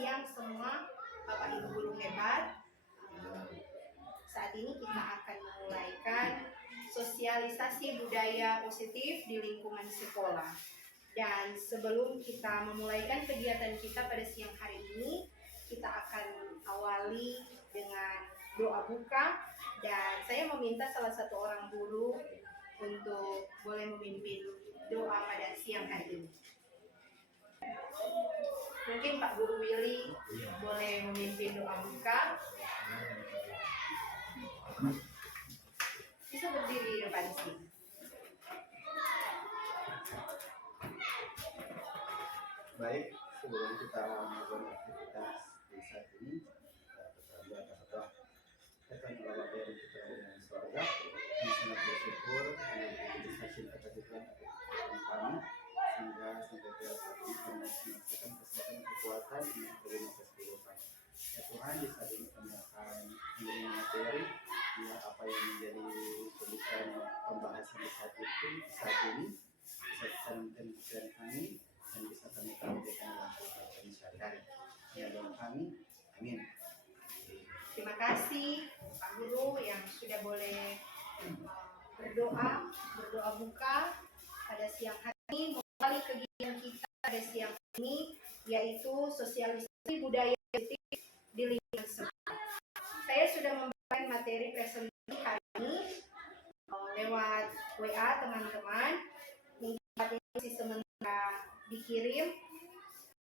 siang semua Bapak Ibu guru hebat. Saat ini kita akan memulaikan sosialisasi budaya positif di lingkungan sekolah. Dan sebelum kita memulaikan kegiatan kita pada siang hari ini, kita akan awali dengan doa buka. Dan saya meminta salah satu orang guru untuk boleh memimpin doa pada siang hari ini. Mungkin Pak Guru Willy boleh memimpin doa buka. Bisa berdiri di depan sini. Baik, sebelum kita melakukan aktivitas di saat ini, kita berdoa. Tuhan Allah dari kita dengan sorga, kami sangat bersyukur dengan bisa cinta kasih Tuhan atas kami, sehingga sampai ke saat ini kami merasakan kesehatan kekuatan yang terima keseluruhan. Ya Tuhan, di saat ini kami akan menjadi materi ya apa yang menjadi tulisan pembahasan di saat ini bisa kita menemukan pikiran kami dan bisa kami tampilkan dalam kehidupan sehari-hari. Ya doa kami, amin. Terima kasih Pak Guru yang sudah boleh berdoa buka pada siang hari ini. Mengawali kegiatan kita pada siang ini yaitu sosialisasi budaya positif di lingkungan sekolah. Saya sudah memberikan materi presentasi hari ini lewat WA teman-teman. Mungkin saat ini masih sementara dikirim,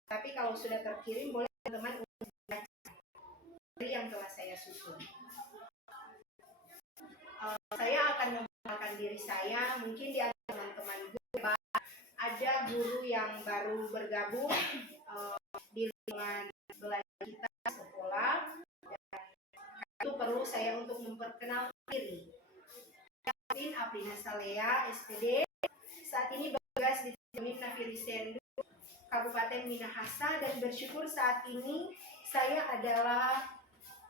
tapi kalau sudah terkirim boleh teman-teman untuk baca yang telah saya susun. Saya akan memperkenalkan diri saya. Mungkin di antara teman-teman guru ada guru yang baru bergabung di lingkungan belajar kita sekolah, dan itu perlu saya untuk memperkenalkan diri. Aprina Salea, SPD, saat ini bertugas di Minahasa Sendu, Kabupaten Minahasa, dan bersyukur saat ini saya adalah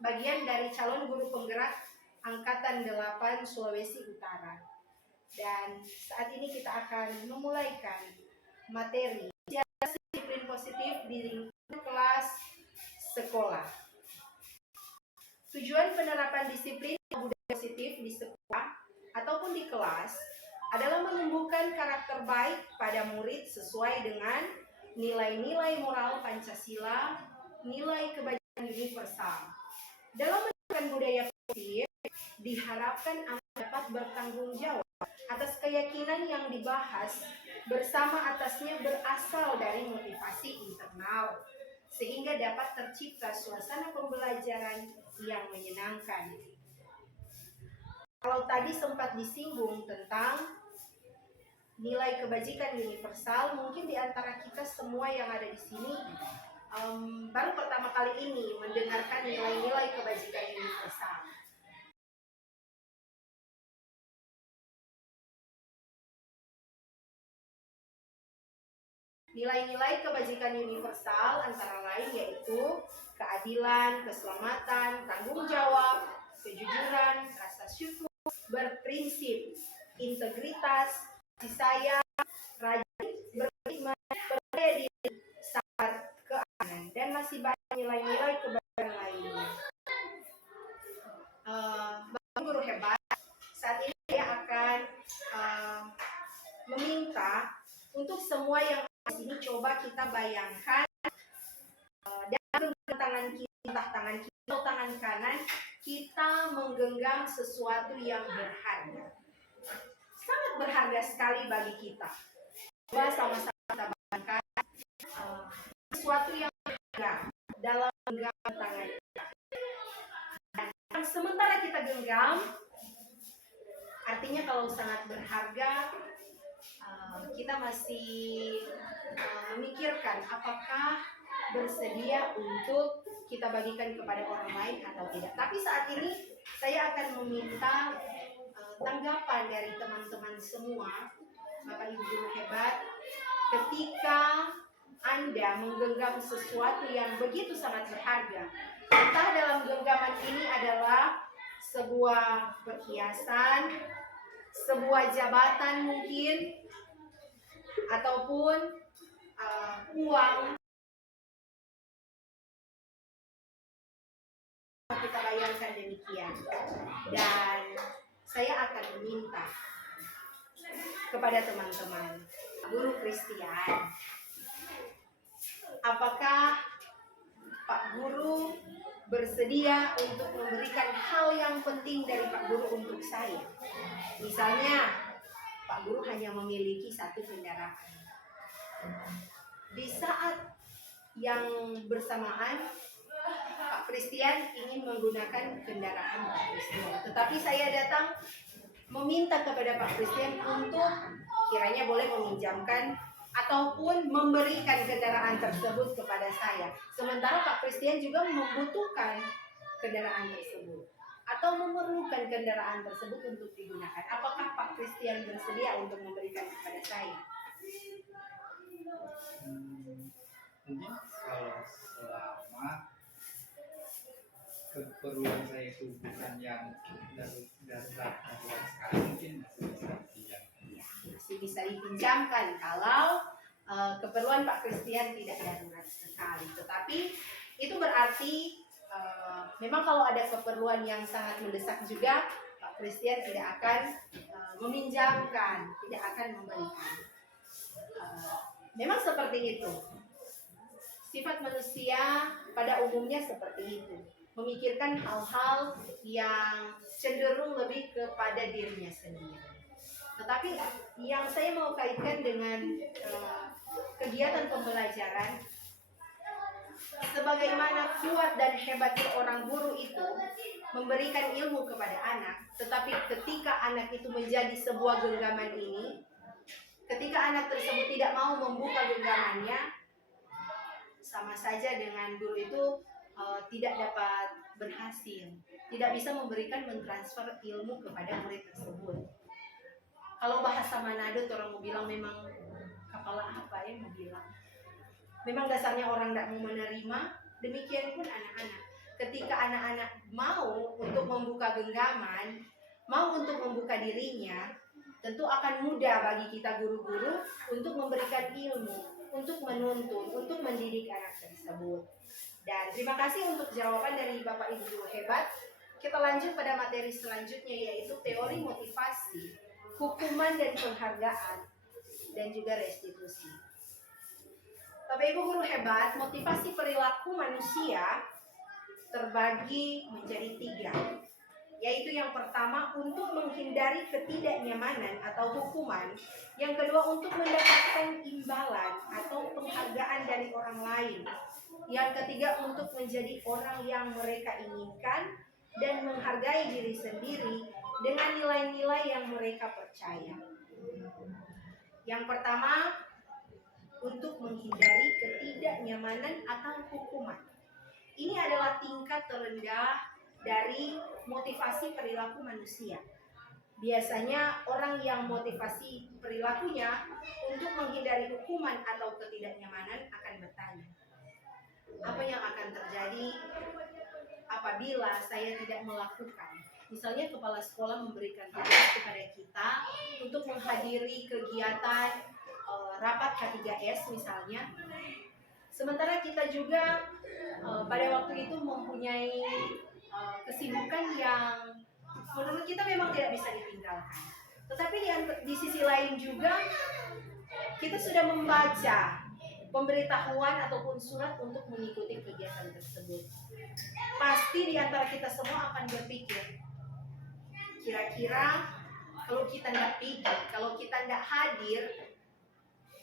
bagian dari calon guru penggerak Angkatan 8 Sulawesi Utara. Dan saat ini kita akan memulaikan materi disiplin positif di lingkungan kelas sekolah. Tujuan penerapan disiplin budaya positif di sekolah ataupun di kelas adalah menumbuhkan karakter baik pada murid sesuai dengan nilai-nilai moral Pancasila, nilai kebajikan universal. Dalam menerapkan budaya positif, diharapkan anak dapat bertanggung jawab atas keyakinan yang dibahas bersama atasnya berasal dari motivasi internal, sehingga dapat tercipta suasana pembelajaran yang menyenangkan. Kalau tadi sempat disinggung tentang nilai kebajikan universal, mungkin di antara kita semua yang ada di sini baru pertama kali ini mendengarkan nilai-nilai kebajikan universal. Nilai-nilai kebajikan universal antara lain yaitu keadilan, keselamatan, tanggung jawab, kejujuran, rasa syukur, berprinsip, integritas, kasih sayang, rajin, berkhidmat, percaya diri, sabar, keamanan, dan masih banyak nilai-nilai kebaikan lainnya. Bapak Guru hebat, saat ini saya akan meminta untuk semua yang di sini coba kita bayangkan dalam tangan kita, tangan kanan kita menggenggam sesuatu yang berharga, sangat berharga sekali bagi kita. Coba sama-sama kita bayangkan sesuatu yang berharga dalam genggaman tangan kita. Dan sementara kita genggam, artinya kalau sangat berharga, kita masih memikirkan apakah bersedia untuk kita bagikan kepada orang lain atau tidak. Tapi saat ini saya akan meminta tanggapan dari teman-teman semua, Bapak Ibu guru hebat, ketika Anda menggenggam sesuatu yang begitu sangat berharga. Entah dalam genggaman ini adalah sebuah perhiasan, sebuah jabatan mungkin, ataupun uang kita bayangkan demikian. Dan saya akan meminta kepada teman-teman guru Kristian, apakah Pak Guru bersedia untuk memberikan hal yang penting dari Pak Guru untuk saya? Misalnya, Pak Guru hanya memiliki satu kendaraan. Di saat yang bersamaan, Pak Kristian ingin menggunakan kendaraan Pak Kristian, tetapi saya datang meminta kepada Pak Kristian untuk kiranya boleh meminjamkan ataupun memberikan kendaraan tersebut kepada saya. Sementara Pak Kristian juga membutuhkan kendaraan tersebut atau memerlukan kendaraan tersebut untuk digunakan. Apakah Pak Kristian bersedia untuk memberikan kepada saya? Mungkin kalau selama keperluan saya itu bukan yang darurat sekarang, mungkin masih bisa dipinjamkan. Masih bisa dipinjamkan kalau keperluan Pak Kristian tidak darurat sekali. Tetapi itu berarti memang kalau ada keperluan yang sangat mendesak juga, Pak Kristian tidak akan meminjamkan, tidak akan memberikan. Memang seperti itu. Sifat manusia pada umumnya seperti itu. Memikirkan hal-hal yang cenderung lebih kepada dirinya sendiri. Tetapi yang saya mau kaitkan dengan kegiatan pembelajaran, sebagaimana kuat dan hebatnya orang guru itu memberikan ilmu kepada anak, tetapi ketika anak itu menjadi sebuah genggaman ini, ketika anak tersebut tidak mau membuka genggamannya, sama saja dengan guru itu tidak dapat berhasil, tidak bisa mentransfer ilmu kepada murid tersebut. Kalau bahasa Manado, orang mau bilang memang kepala apa ya mau bilang. Memang dasarnya orang tidak mau menerima, demikian pun anak-anak. Ketika anak-anak mau untuk membuka genggaman, mau untuk membuka dirinya, tentu akan mudah bagi kita guru-guru untuk memberikan ilmu, untuk menuntun, untuk mendidik anak tersebut. Dan terima kasih untuk jawaban dari Bapak Ibu Guru hebat. Kita lanjut pada materi selanjutnya, yaitu teori motivasi, hukuman dan penghargaan, dan juga restitusi. Bapak Ibu Guru hebat, motivasi perilaku manusia terbagi menjadi 3. Yaitu yang pertama untuk menghindari ketidaknyamanan atau hukuman, yang kedua untuk mendapatkan imbalan atau penghargaan dari orang lain, yang ketiga untuk menjadi orang yang mereka inginkan dan menghargai diri sendiri dengan nilai-nilai yang mereka percaya. Yang pertama, untuk menghindari ketidaknyamanan atau hukuman. Ini adalah tingkat terendah dari motivasi perilaku manusia. Biasanya orang yang motivasi perilakunya untuk menghindari hukuman atau ketidaknyamanan akan bertanya, apa yang akan terjadi apabila saya tidak melakukan? Misalnya kepala sekolah memberikan tugas kepada kita untuk menghadiri kegiatan rapat K3S misalnya. Sementara kita juga pada waktu itu mempunyai kesibukan yang menurut kita memang tidak bisa ditinggalkan. Tetapi di sisi lain juga kita sudah membaca pemberitahuan ataupun surat untuk mengikuti kegiatan tersebut. Pasti di antara kita semua akan berpikir, kira-kira kalau kita tidak pergi, kalau kita tidak hadir,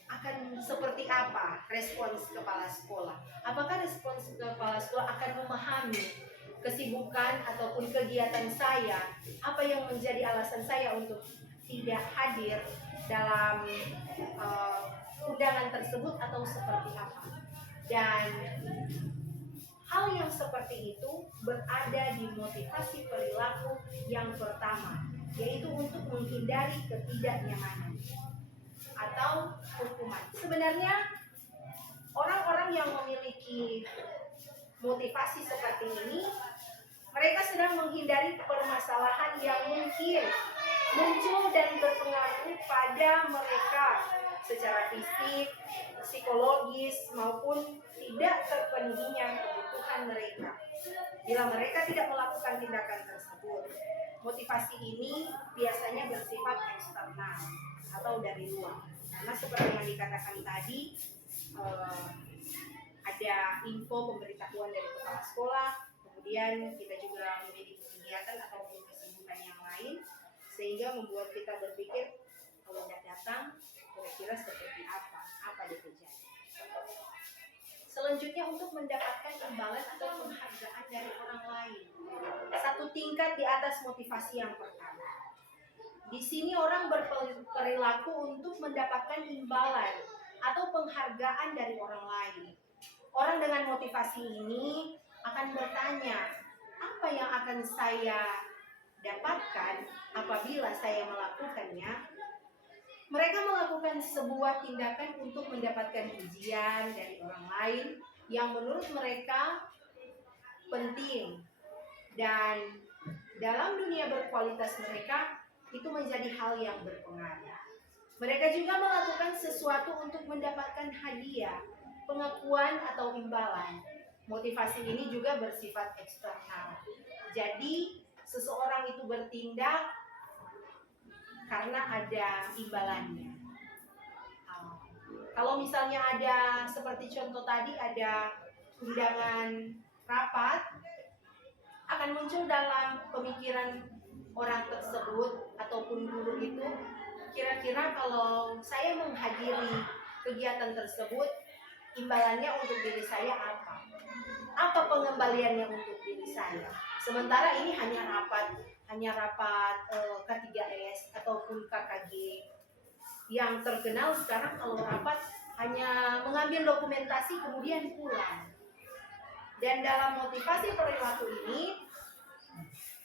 akan seperti apa respons kepala sekolah? Apakah respons kepala sekolah akan memahami kesibukan ataupun kegiatan saya, apa yang menjadi alasan saya untuk tidak hadir dalam undangan tersebut atau seperti apa? Dan hal yang seperti itu berada di motivasi perilaku yang pertama, yaitu untuk menghindari ketidaknyamanan atau hukuman. Sebenarnya orang-orang yang memiliki motivasi seperti ini, mereka sedang menghindari permasalahan yang mungkin muncul dan berpengaruh pada mereka secara fisik, psikologis, maupun tidak terpenuhinya kebutuhan melakukan mereka. Bila mereka tidak melakukan tindakan tersebut, motivasi ini biasanya bersifat eksternal atau dari luar. Karena seperti yang dikatakan tadi, ada info pemberitahuan dari kepala sekolah, kemudian kita juga memiliki kegiatan ataupun kesibukan yang lain, sehingga membuat kita berpikir kalau tidak datang kira-kira seperti apa dia terjadi. Selanjutnya, untuk mendapatkan imbalan atau penghargaan dari orang lain, satu tingkat di atas motivasi yang pertama. Di sini orang berperilaku untuk mendapatkan imbalan atau penghargaan dari orang lain. Orang dengan motivasi ini akan bertanya, apa yang akan saya dapatkan apabila saya melakukannya? Mereka melakukan sebuah tindakan untuk mendapatkan pujian dari orang lain yang menurut mereka penting, dan dalam dunia berkualitas mereka itu menjadi hal yang berpengaruh. Mereka juga melakukan sesuatu untuk mendapatkan hadiah, pengakuan atau imbalan. Motivasi ini juga bersifat eksternal. Jadi seseorang itu bertindak karena ada imbalannya. Kalau misalnya ada seperti contoh tadi, ada undangan rapat, akan muncul dalam pemikiran orang tersebut ataupun guru itu, kira-kira kalau saya menghadiri kegiatan tersebut, imbalannya untuk diri saya apa? Apa pengembaliannya untuk diri saya? Sementara ini hanya rapat K3S ataupun KKG yang terkenal sekarang. Kalau rapat hanya mengambil dokumentasi kemudian pulang. Dan dalam motivasi perilaku ini,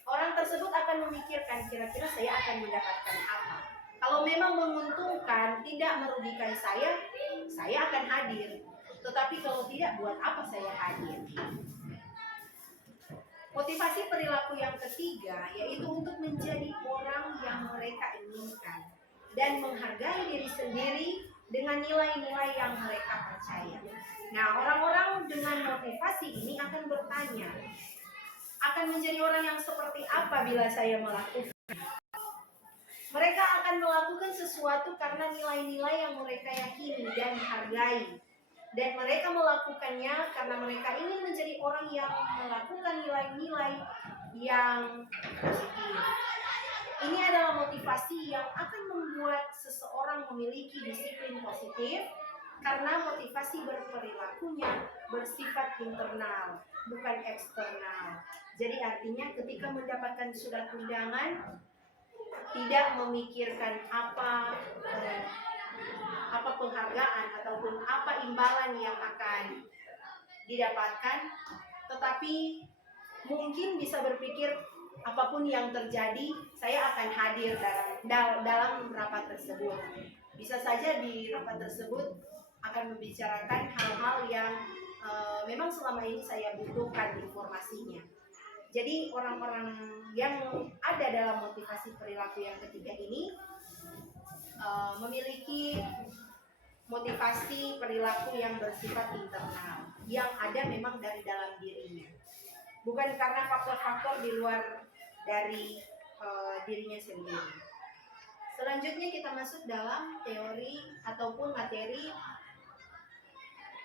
orang tersebut akan memikirkan kira-kira saya akan mendapatkan apa. Kalau memang menguntungkan, tidak merugikan saya akan hadir. Tetapi kalau tidak, buat apa saya hadir? Motivasi perilaku yang ketiga yaitu untuk menjadi orang yang mereka inginkan dan menghargai diri sendiri dengan nilai-nilai yang mereka percaya. Nah, orang-orang dengan motivasi ini akan bertanya, akan menjadi orang yang seperti apa bila saya melakukan? Mereka akan melakukan sesuatu karena nilai-nilai yang mereka yakini dan hargai. Dan mereka melakukannya karena mereka ingin menjadi orang yang melakukan nilai-nilai yang positif. Ini adalah motivasi yang akan membuat seseorang memiliki disiplin positif, karena motivasi berperilakunya bersifat internal, bukan eksternal. Jadi artinya ketika mendapatkan surat undangan, tidak memikirkan apa penghargaan ataupun apa imbalan yang akan didapatkan, tetapi mungkin bisa berpikir apapun yang terjadi, saya akan hadir dalam rapat tersebut. Bisa saja di rapat tersebut akan membicarakan hal-hal yang memang selama ini saya butuhkan informasinya. Jadi orang-orang yang ada dalam motivasi perilaku yang ketiga ini memiliki motivasi perilaku yang bersifat internal, yang ada memang dari dalam dirinya, bukan karena faktor-faktor di luar dari dirinya sendiri. Selanjutnya kita masuk dalam teori ataupun materi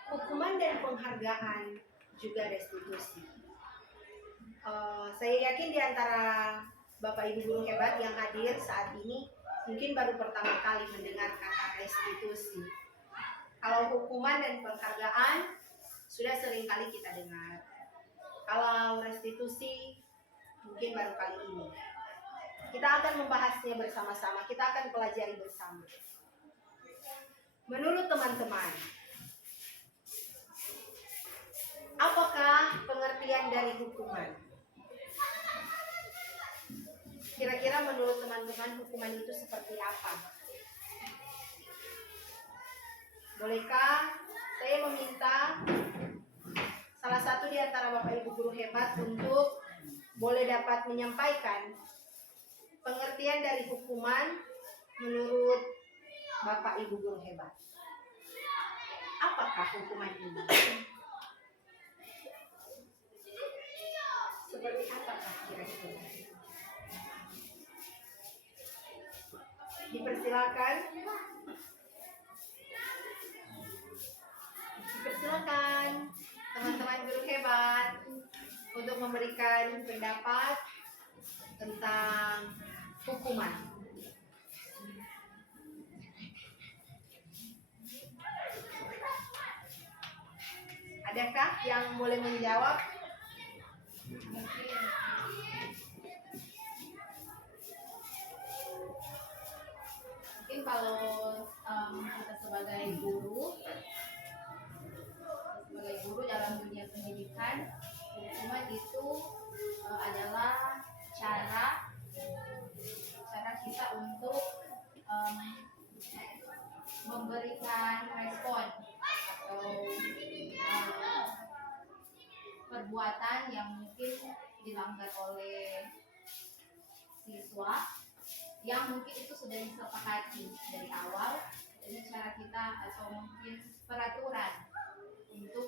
hukuman dan penghargaan, juga restitusi. Saya yakin di antara Bapak Ibu guru hebat yang hadir saat ini mungkin baru pertama kali mendengar kata restitusi. Kalau hukuman dan penghargaan sudah sering kali kita dengar. Kalau restitusi mungkin baru kali ini. Kita akan membahasnya bersama-sama, kita akan pelajari bersama. Menurut teman-teman, apakah pengertian dari hukuman? Kira-kira menurut teman-teman hukuman itu seperti apa? Bolehkah saya meminta salah satu di antara Bapak Ibu guru hebat untuk boleh dapat menyampaikan pengertian dari hukuman menurut Bapak Ibu guru hebat? Apakah hukuman ini? Dipersilakan. Dipersilakan teman-teman guru hebat untuk memberikan pendapat tentang hukuman. Adakah yang boleh menjawab? Mungkin kalau kita sebagai guru dalam dunia pendidikan, hukuman itu adalah cara kita untuk memberikan respon atau perbuatan yang mungkin dilanggar oleh siswa yang mungkin itu sudah disepakati dari awal. Jadi cara kita atau mungkin peraturan untuk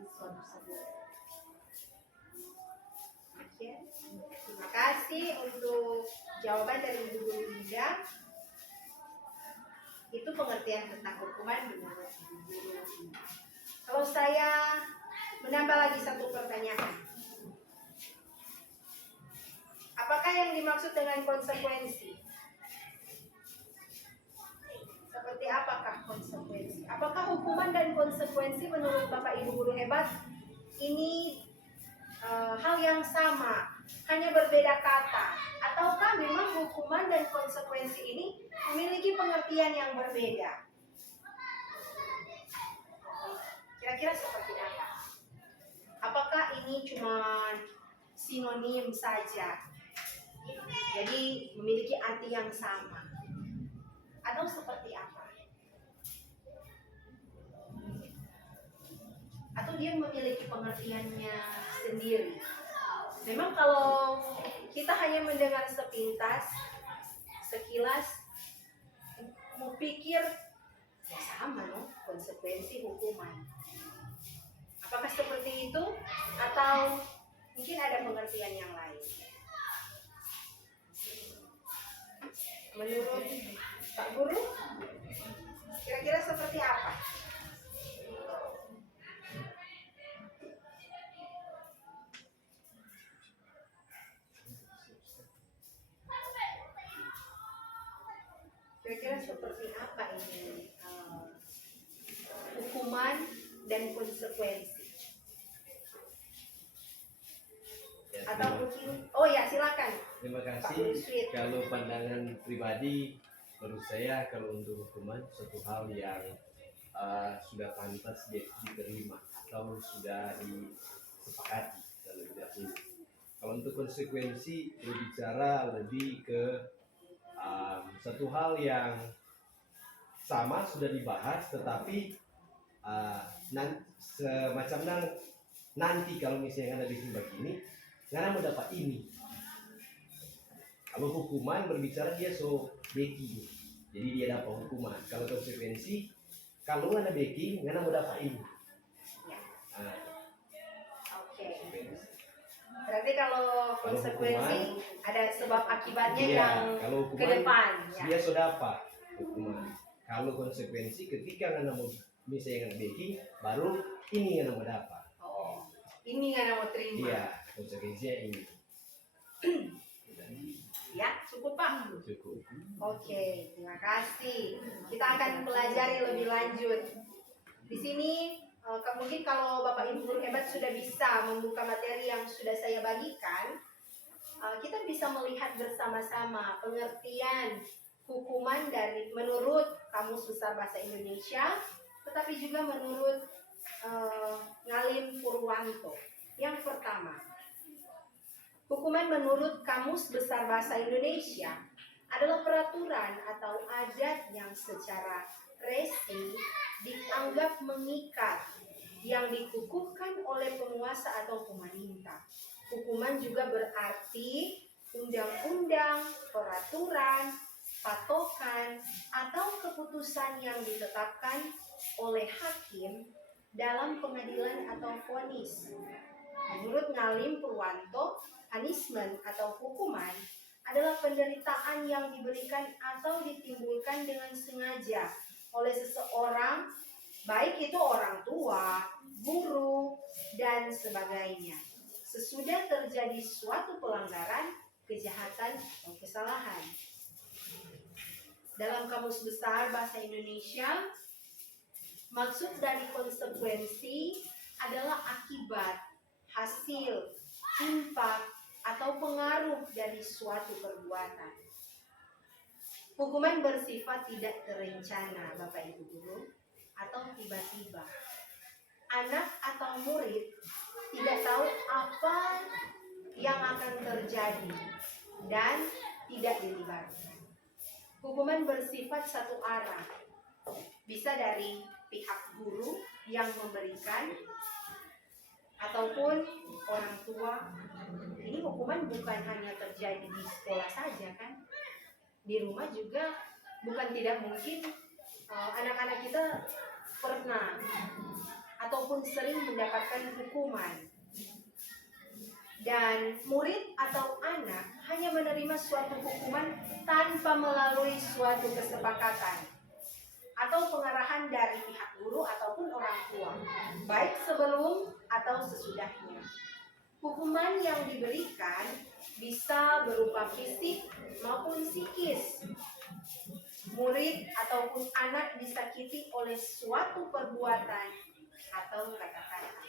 siswa tersebut. Oke. Terima kasih untuk jawaban dari Ibu Guru Linda. Itu pengertian tentang hukuman menurut Ibu Guru Linda. Kalau saya menambah lagi satu pertanyaan. Apakah yang dimaksud dengan konsekuensi? Seperti apakah konsekuensi? Apakah hukuman dan konsekuensi menurut Bapak Ibu Guru hebat ini hal yang sama, hanya berbeda kata? Ataukah memang hukuman dan konsekuensi ini memiliki pengertian yang berbeda? Kira-kira seperti apa? Apakah ini cuma sinonim saja? Jadi memiliki arti yang sama? Atau seperti apa? Atau dia memiliki pengertiannya sendiri? Memang kalau kita hanya mendengar sepintas, sekilas, mau pikir ya sama loh, konsekuensi hukuman. Apakah seperti itu? Atau mungkin ada pengertian yang lain? Menurut Pak Guru, kira-kira seperti apa? Kira-kira seperti apa ini hukuman dan konsekuensi? Ya, Atau mungkin, oh ya silakan. terima Pak kasih. Ruswit. Kalau pandangan pribadi, menurut saya kalau untuk hukuman suatu hal yang sudah pantas diterima atau sudah disepakati terlebih dahulu. Kalau untuk konsekuensi berbicara lebih ke satu hal yang sama sudah dibahas, tetapi semacam nanti kalau misalnya ada bikin begini, karena mau dapat ini. Kalau hukuman berbicara dia backing, jadi dia dapat hukuman. Kalau konsekuensi, kalau ada backing, karena mau dapat ini. Ya. Nah, Oke. konsekuensi. Berarti kalau konsekuensi ada sebab akibatnya Iya, yang kalau ke hukuman depan. Ya. dia sudah dapat hukuman. Kalau konsekuensi ketika anda mau misalnya ada backing, baru ini yang mau dapat. Oh, ini yang mau terima. Iya, konsekuensinya ini. Ya, cukup Pak. Cukup. Oke, terima kasih. Kita akan pelajari lebih lanjut. Di sini mungkin kalau Bapak Ibu Guru hebat sudah bisa membuka materi yang sudah saya bagikan, kita bisa melihat bersama-sama pengertian hukuman dari menurut Kamus Besar Bahasa Indonesia, tetapi juga menurut Ngalim Purwanto. Yang pertama, hukuman menurut Kamus Besar Bahasa Indonesia adalah peraturan atau adat yang secara resi dianggap mengikat, yang dikukuhkan oleh penguasa atau pemerintah. Hukuman juga berarti undang-undang, peraturan, patokan, atau keputusan yang ditetapkan oleh hakim dalam pengadilan atau vonis. Menurut Ngalim Purwanto, punishment atau hukuman adalah penderitaan yang diberikan atau ditimbulkan dengan sengaja oleh seseorang, baik itu orang tua, guru, dan sebagainya, sesudah terjadi suatu pelanggaran, kejahatan, atau kesalahan. Dalam Kamus Besar Bahasa Indonesia, maksud dari konsekuensi adalah akibat, hasil, dampak, atau pengaruh dari suatu perbuatan. Hukuman bersifat tidak terencana, Bapak Ibu Guru, atau tiba-tiba. Anak atau murid tidak tahu apa yang akan terjadi dan tidak dilibatkan. Hukuman bersifat satu arah, bisa dari pihak guru yang memberikan ataupun orang tua. Ini hukuman bukan hanya terjadi di sekolah saja kan, di rumah juga bukan tidak mungkin anak-anak kita pernah ataupun sering mendapatkan hukuman. Dan murid atau anak hanya menerima suatu hukuman tanpa melalui suatu kesepakatan atau pengarahan dari pihak guru ataupun orang tua, baik sebelum atau sesudahnya. Hukuman yang diberikan bisa berupa fisik maupun psikis. Murid ataupun anak disakiti oleh suatu perbuatan atau kata-kata.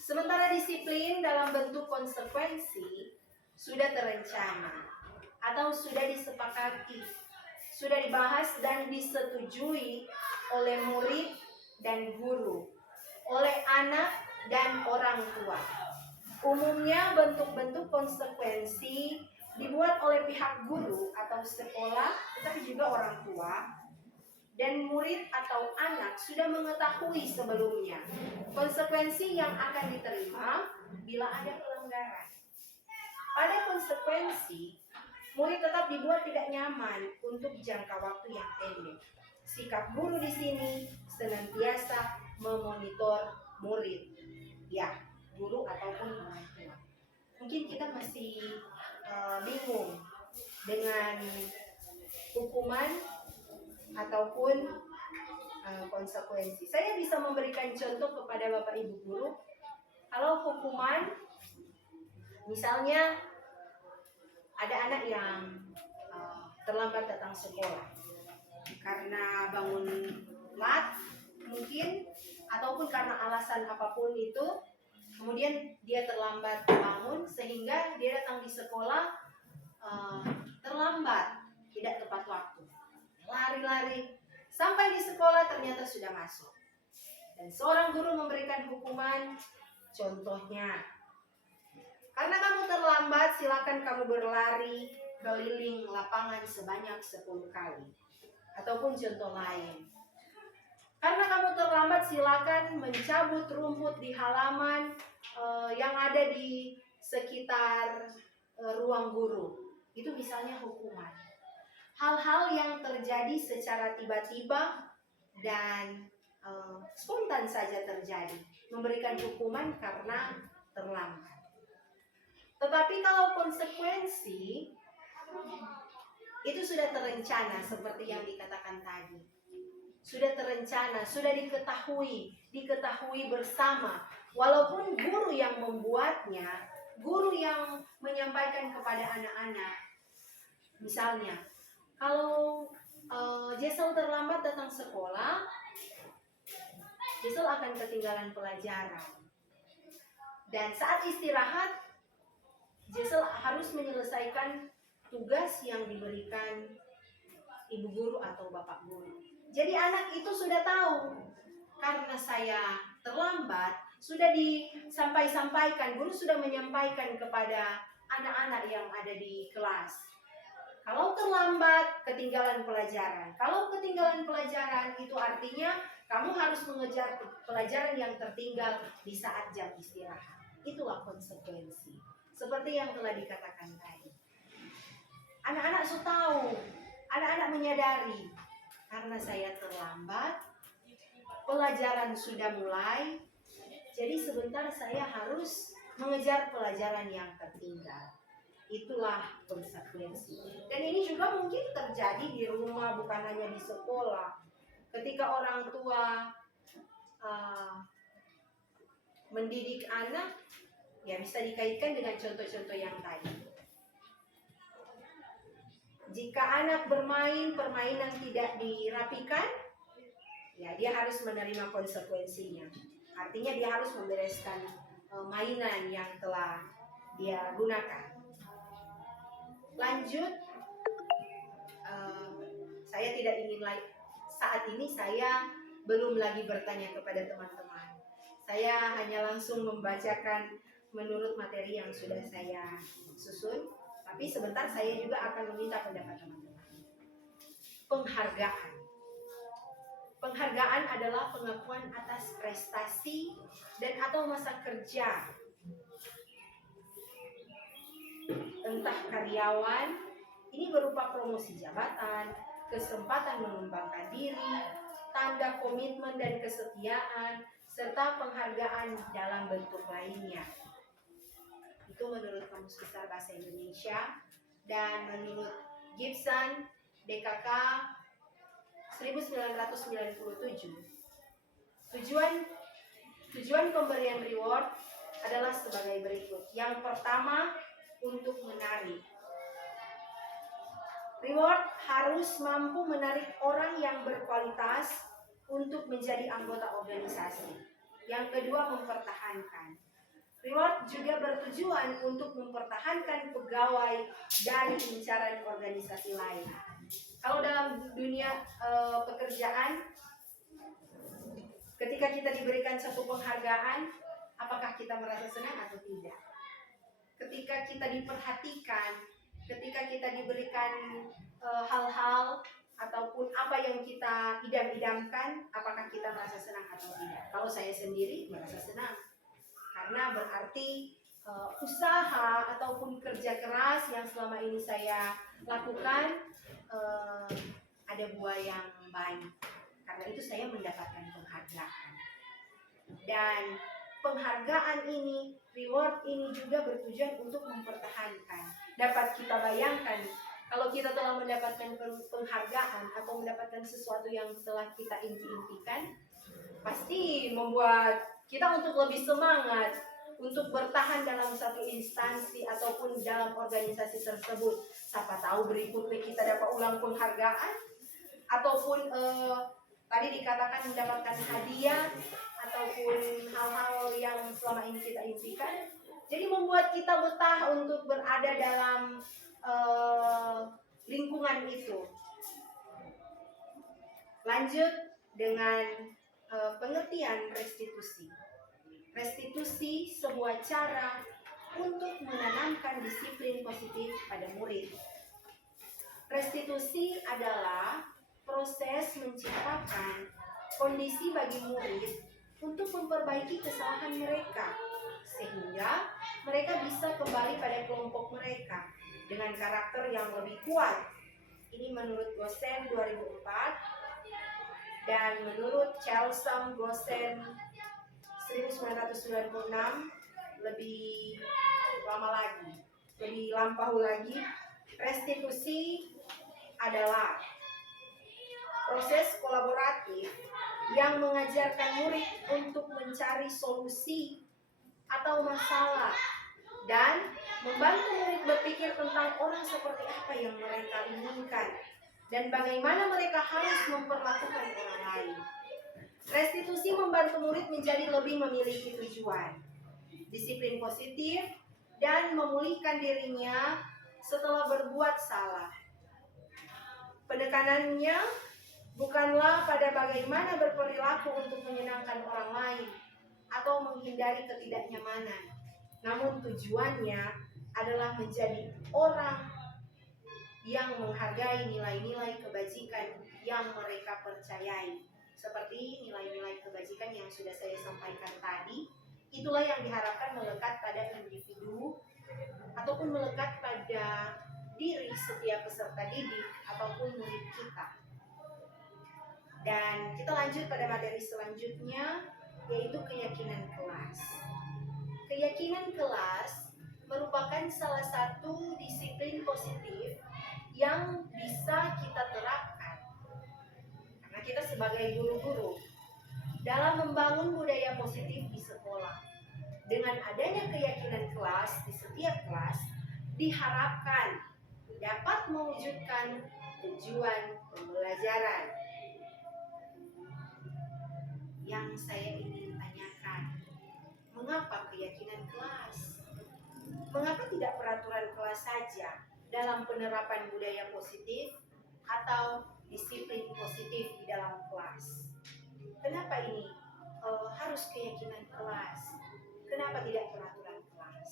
Sementara disiplin dalam bentuk konsekuensi sudah terencana atau sudah disepakati, sudah dibahas dan disetujui oleh murid dan guru, oleh anak dan orang tua. Umumnya bentuk-bentuk konsekuensi dibuat oleh pihak guru atau sekolah, tetapi juga orang tua, dan murid atau anak sudah mengetahui sebelumnya konsekuensi yang akan diterima bila ada pelanggaran. Pada konsekuensi, murid tetap dibuat tidak nyaman untuk jangka waktu yang pendek. Sikap guru di sini senantiasa memonitor murid, ya, guru ataupun orang tua. Mungkin kita masih bingung dengan hukuman ataupun konsekuensi. Saya bisa memberikan contoh kepada Bapak Ibu guru. Kalau hukuman, misalnya ada anak yang terlambat datang sekolah karena bangun lat mungkin, ataupun karena alasan apapun itu, kemudian dia terlambat bangun sehingga dia datang di sekolah terlambat, tidak tepat waktu, lari-lari sampai di sekolah ternyata sudah masuk, dan seorang guru memberikan hukuman. Contohnya, karena kamu terlambat, silakan kamu berlari keliling lapangan sebanyak 10 kali. Ataupun contoh lain, karena kamu terlambat, silakan mencabut rumput di halaman yang ada di sekitar ruang guru. Itu misalnya hukuman. Hal-hal yang terjadi secara tiba-tiba dan spontan saja terjadi, memberikan hukuman karena terlambat. Tetapi kalau konsekuensi itu sudah terencana seperti yang dikatakan tadi. Sudah terencana, sudah diketahui bersama. Walaupun guru yang membuatnya, guru yang menyampaikan kepada anak-anak. Misalnya, kalau Jesel terlambat datang sekolah, Jesel akan ketinggalan pelajaran. Dan saat istirahat, Jesel harus menyelesaikan tugas yang diberikan ibu guru atau bapak guru. Jadi anak itu sudah tahu, karena saya terlambat, sudah disampaikan, guru sudah menyampaikan kepada anak-anak yang ada di kelas. Kalau terlambat, ketinggalan pelajaran. Kalau ketinggalan pelajaran, itu artinya kamu harus mengejar pelajaran yang tertinggal di saat jam istirahat. Itulah konsekuensi. Seperti yang telah dikatakan tadi. Anak-anak sudah tahu, anak-anak menyadari, karena saya terlambat, pelajaran sudah mulai, jadi sebentar saya harus mengejar pelajaran yang tertinggal. Itulah konsekuensi. Dan ini juga mungkin terjadi di rumah, bukan hanya di sekolah. Ketika orang tua mendidik anak, ya bisa dikaitkan dengan contoh-contoh yang tadi. Jika anak bermain permainan tidak dirapikan, ya dia harus menerima konsekuensinya. Artinya dia harus membereskan mainan yang telah dia gunakan. Lanjut, saya tidak ingin saat ini saya belum lagi bertanya kepada teman-teman. Saya hanya langsung membacakan menurut materi yang sudah saya susun. Tapi sebentar saya juga akan meminta pendapat teman-teman. Penghargaan. Penghargaan adalah pengakuan atas prestasi dan atau masa kerja. Entah karyawan, ini berupa promosi jabatan, kesempatan mengembangkan diri, tanda komitmen dan kesetiaan, serta penghargaan dalam bentuk lainnya. Itu menurut Kamus Besar Bahasa Indonesia, dan menurut Gibson DKK 1997. Tujuan pemberian reward adalah sebagai berikut. Yang pertama, untuk menarik. Reward harus mampu menarik orang yang berkualitas untuk menjadi anggota organisasi. Yang kedua, mempertahankan. Reward juga bertujuan untuk mempertahankan pegawai dari incaran organisasi lain. Kalau dalam dunia pekerjaan, ketika kita diberikan satu penghargaan, apakah kita merasa senang atau tidak? Ketika kita diperhatikan, ketika kita diberikan hal-hal ataupun apa yang kita idam-idamkan, apakah kita merasa senang atau tidak? Kalau saya sendiri merasa senang. Karena berarti usaha ataupun kerja keras yang selama ini saya lakukan ada buah yang baik. Karena itu saya mendapatkan penghargaan. Dan penghargaan ini, reward ini juga bertujuan untuk mempertahankan. Dapat kita bayangkan, kalau kita telah mendapatkan penghargaan atau mendapatkan sesuatu yang telah kita impi-impikan, pasti membuat kita untuk lebih semangat untuk bertahan dalam satu instansi ataupun dalam organisasi tersebut. Siapa tahu berikutnya kita dapat ulang penghargaan, ataupun tadi dikatakan mendapatkan hadiah ataupun hal-hal yang selama ini kita impikan. Jadi membuat kita betah untuk berada dalam lingkungan itu. Lanjut dengan pengertian restitusi. Restitusi sebuah cara untuk menanamkan disiplin positif pada murid. Restitusi adalah proses menciptakan kondisi bagi murid untuk memperbaiki kesalahan mereka, sehingga mereka bisa kembali pada kelompok mereka dengan karakter yang lebih kuat. Ini menurut Gosen 2004. Dan menurut Chelsom Gosen 1996, lebih lama lagi, lebih lampau lagi, restitusi adalah proses kolaboratif yang mengajarkan murid untuk mencari solusi atau masalah dan membantu murid berpikir tentang orang seperti apa yang mereka inginkan dan bagaimana mereka harus memperlakukan orang lain. Restitusi membantu murid menjadi lebih memiliki tujuan, disiplin positif, dan memulihkan dirinya setelah berbuat salah. Penekanannya bukanlah pada bagaimana berperilaku untuk menyenangkan orang lain atau menghindari ketidaknyamanan, namun tujuannya adalah menjadi orang yang menghargai nilai-nilai kebajikan yang mereka percayai. Seperti nilai-nilai kebajikan yang sudah saya sampaikan tadi, itulah yang diharapkan melekat pada individu ataupun melekat pada diri setiap peserta didik ataupun murid kita. Dan kita lanjut pada materi selanjutnya, yaitu keyakinan kelas. Keyakinan kelas merupakan salah satu disiplin positif yang bisa kita terapkan. Karena kita sebagai guru-guru dalam membangun budaya positif di sekolah. Dengan adanya keyakinan kelas di setiap kelas, diharapkan dapat mewujudkan tujuan pembelajaran. Yang saya ingin tanyakan, mengapa keyakinan kelas? Mengapa tidak peraturan kelas saja dalam penerapan budaya positif atau disiplin positif di dalam kelas? Kenapa ini harus keyakinan kelas? Kenapa tidak peraturan kelas?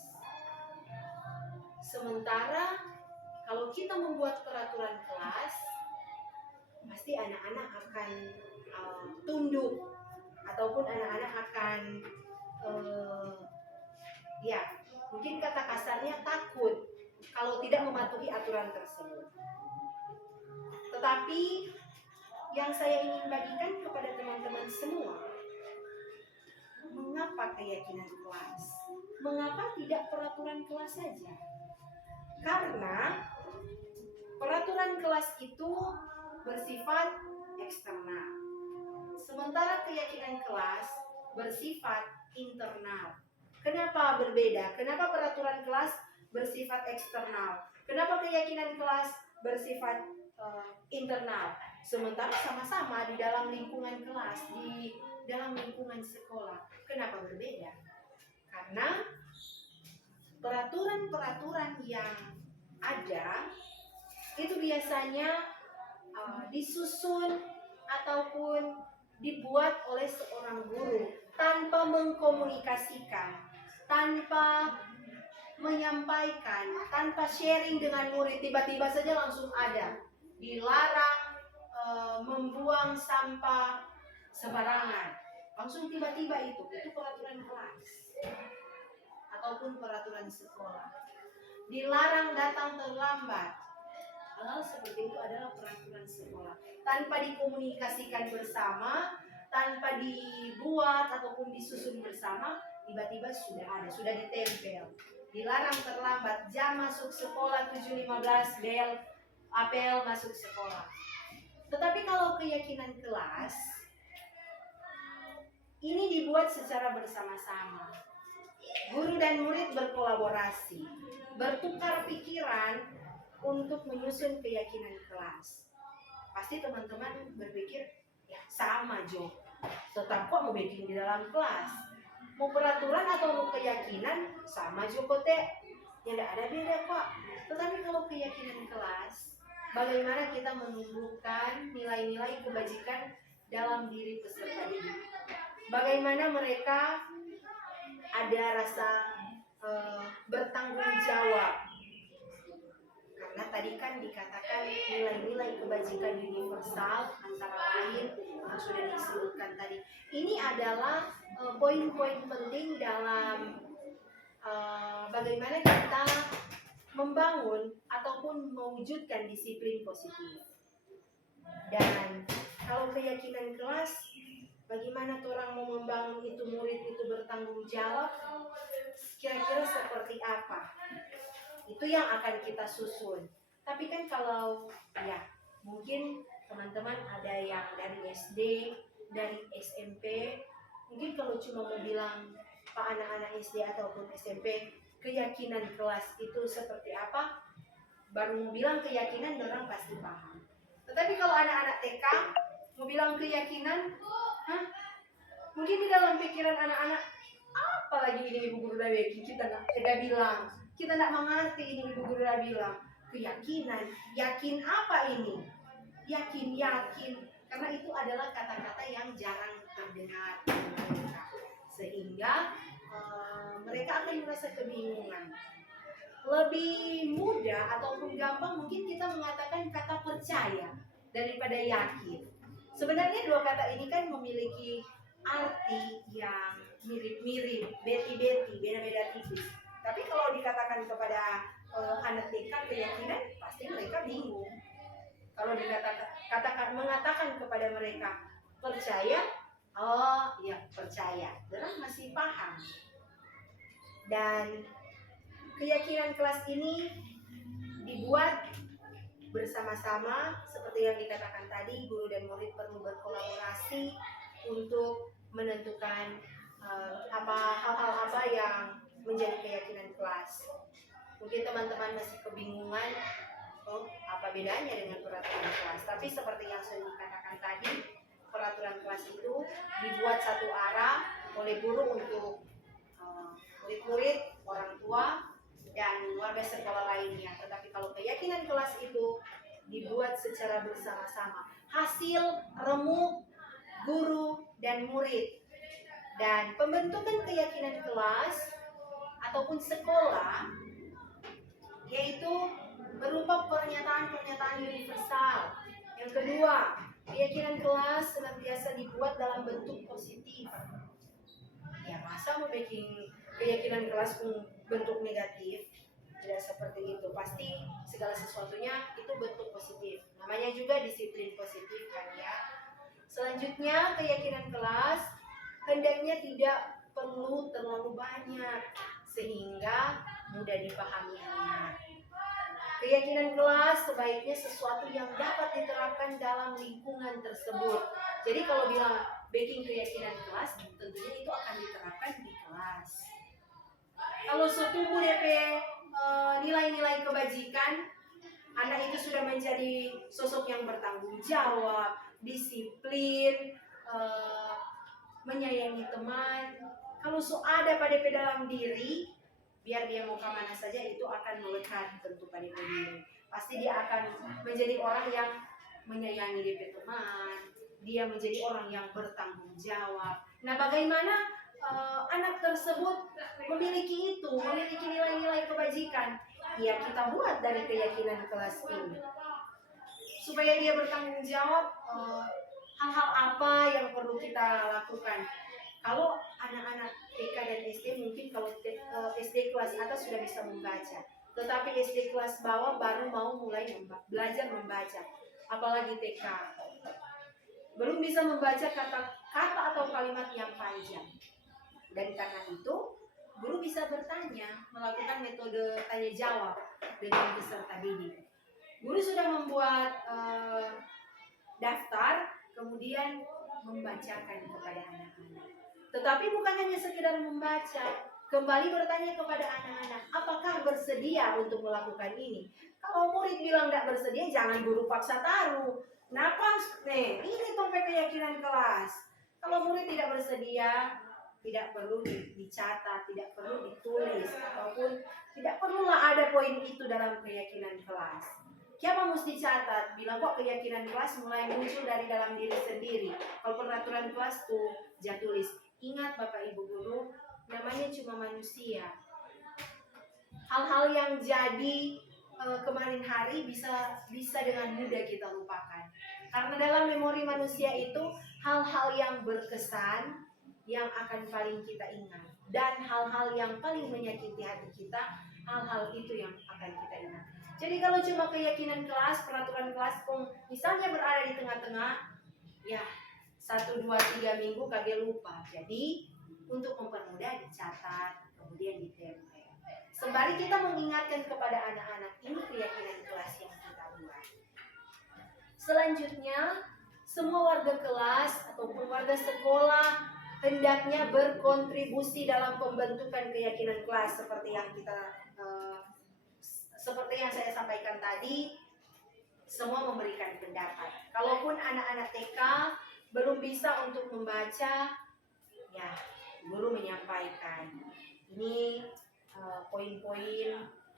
Sementara kalau kita membuat peraturan kelas, pasti anak-anak akan tunduk ataupun anak-anak akan mungkin kata kasarnya takut kalau tidak mematuhi aturan tersebut. Tetapi yang saya ingin bagikan kepada teman-teman semua, mengapa keyakinan kelas? Mengapa tidak peraturan kelas saja? Karena peraturan kelas itu bersifat eksternal, sementara keyakinan kelas bersifat internal. Kenapa berbeda? Kenapa peraturan kelas bersifat eksternal? Kenapa keyakinan kelas bersifat internal? Sementara sama-sama di dalam lingkungan kelas, di dalam lingkungan sekolah. Kenapa berbeda? Karena peraturan-peraturan yang ada itu biasanya disusun ataupun dibuat oleh seorang guru tanpa mengkomunikasikan, tanpa menyampaikan, tanpa sharing dengan murid. Tiba-tiba saja langsung ada. Dilarang membuang sampah sembarangan. Langsung tiba-tiba itu peraturan kelas ataupun peraturan sekolah. Dilarang datang terlambat. Hal seperti itu adalah peraturan sekolah. Tanpa dikomunikasikan bersama, tanpa dibuat ataupun disusun bersama, tiba-tiba sudah ada, sudah ditempel. Dilarang terlambat, jam masuk sekolah 7.15, bel, apel masuk sekolah. Tetapi kalau keyakinan kelas, ini dibuat secara bersama-sama. Guru dan murid berkolaborasi, bertukar pikiran untuk menyusun keyakinan kelas. Pasti teman-teman berpikir, ya sama Jo, tetap kok mau bikin di dalam kelas. Mau peraturan atau mau keyakinan, sama Jo kok teh. Ya tidak ada beda kok. Tetapi kalau keyakinan kelas, bagaimana kita menumbuhkan nilai-nilai kebajikan dalam diri peserta didik. Bagaimana mereka ada rasa bertanggung jawab. Karena tadi kan dikatakan nilai-nilai kebajikan universal antara lain yang sudah disebutkan tadi. Ini adalah poin-poin penting dalam bagaimana kita membangun ataupun mewujudkan disiplin positif. Dan kalau keyakinan kelas, bagaimana orang mau membangun itu murid itu bertanggung jawab, kira-kira seperti apa? Itu yang akan kita susun. Tapi kan kalau ya mungkin teman-teman ada yang dari SD, dari SMP, mungkin kalau cuma mau bilang Pak anak-anak SD ataupun SMP keyakinan kelas itu seperti apa, baru mau bilang keyakinan orang pasti paham. Tetapi kalau anak-anak TK mau bilang keyakinan, mungkin di dalam pikiran anak-anak, apalagi ini ibu guru Dawi kita nggak bilang. Kita tidak mengerti ini ibu guru bilang keyakinan, yakin apa ini? Yakin, karena itu adalah kata-kata yang jarang terdengar mereka, sehingga mereka akan merasa kebingungan. Lebih mudah ataupun gampang mungkin kita mengatakan kata percaya daripada yakin. Sebenarnya dua kata ini kan memiliki arti yang mirip-mirip, beti-beti, beda-beda tipis. Tapi kalau dikatakan kepada anak TK keyakinan, pasti mereka bingung. Kalau mengatakan kepada mereka percaya, oh iya percaya, orang masih paham. Dan keyakinan kelas ini dibuat bersama-sama seperti yang dikatakan tadi, guru dan murid perlu berkolaborasi untuk menentukan hal-hal apa yang menjadi keyakinan kelas. Mungkin teman-teman masih kebingungan, oh apa bedanya dengan peraturan kelas? Tapi seperti yang saya katakan tadi, peraturan kelas itu dibuat satu arah oleh guru untuk murid-murid, orang tua, dan warga sekolah lainnya. Tetapi kalau keyakinan kelas itu dibuat secara bersama-sama, hasil remuk guru dan murid. Dan pembentukan keyakinan kelas ataupun sekolah yaitu berupa pernyataan-pernyataan universal. Yang kedua, keyakinan kelas senantiasa dibuat dalam bentuk positif. Ya, masa mau bikin keyakinan kelas bentuk negatif? Tidak seperti itu. Pasti segala sesuatunya itu bentuk positif. Namanya juga disiplin positif kan ya. Selanjutnya, keyakinan kelas hendaknya tidak perlu terlalu banyak sehingga mudah dipahaminya. Keyakinan kelas sebaiknya sesuatu yang dapat diterapkan dalam lingkungan tersebut. Jadi kalau bilang baking keyakinan kelas, tentunya itu akan diterapkan di kelas. Kalau setubuh DP nilai-nilai kebajikan, anak itu sudah menjadi sosok yang bertanggung jawab, disiplin, menyayangi teman. Kalau ada pada dalam diri, biar dia mau kemana saja itu akan melekat tentu pada diri. Pasti dia akan menjadi orang yang menyayangi dia teman. Dia menjadi orang yang bertanggung jawab. Nah, bagaimana anak tersebut memiliki nilai-nilai kebajikan? Ya, kita buat dari keyakinan kelas ini. Supaya dia bertanggung jawab hal-hal apa yang perlu kita lakukan. Kalau anak-anak TK dan SD mungkin kalau SD kelas atas sudah bisa membaca, tetapi SD kelas bawah baru mau mulai belajar membaca, apalagi TK belum bisa membaca kata-kata atau kalimat yang panjang. Dan karena itu guru bisa bertanya, melakukan metode tanya jawab dengan peserta didik. Guru sudah membuat daftar, kemudian membacakan kepada anak-anak. Tetapi bukan hanya sekedar membaca, kembali bertanya kepada anak-anak, apakah bersedia untuk melakukan ini? Kalau murid bilang tidak bersedia, jangan guru paksa taruh. Kenapa? Ini topik keyakinan kelas. Kalau murid tidak bersedia, tidak perlu dicatat, tidak perlu ditulis, ataupun tidak perlulah ada poin itu dalam keyakinan kelas. Siapa mesti catat? Bila kok keyakinan kelas mulai muncul dari dalam diri sendiri. Kalau peraturan kelas tuh jangan tulis. Ingat Bapak Ibu Guru, namanya cuma manusia. Hal-hal yang jadi kemarin hari bisa dengan mudah kita lupakan. Karena dalam memori manusia itu hal-hal yang berkesan yang akan paling kita ingat. Dan hal-hal yang paling menyakiti hati kita, hal-hal itu yang akan kita ingat. Jadi kalau cuma keyakinan kelas, peraturan kelas, misalnya berada di tengah-tengah, ya 1, 2, 3 minggu kagak lupa. Jadi untuk mempermudah dicatat, kemudian ditempel. Sembari kita mengingatkan kepada anak-anak, ini keyakinan kelas yang kita buat. Selanjutnya, semua warga kelas ataupun warga sekolah hendaknya berkontribusi dalam pembentukan keyakinan kelas seperti yang saya sampaikan tadi. Semua memberikan pendapat. Kalaupun anak-anak TK belum bisa untuk membaca, ya guru menyampaikan ini poin-poin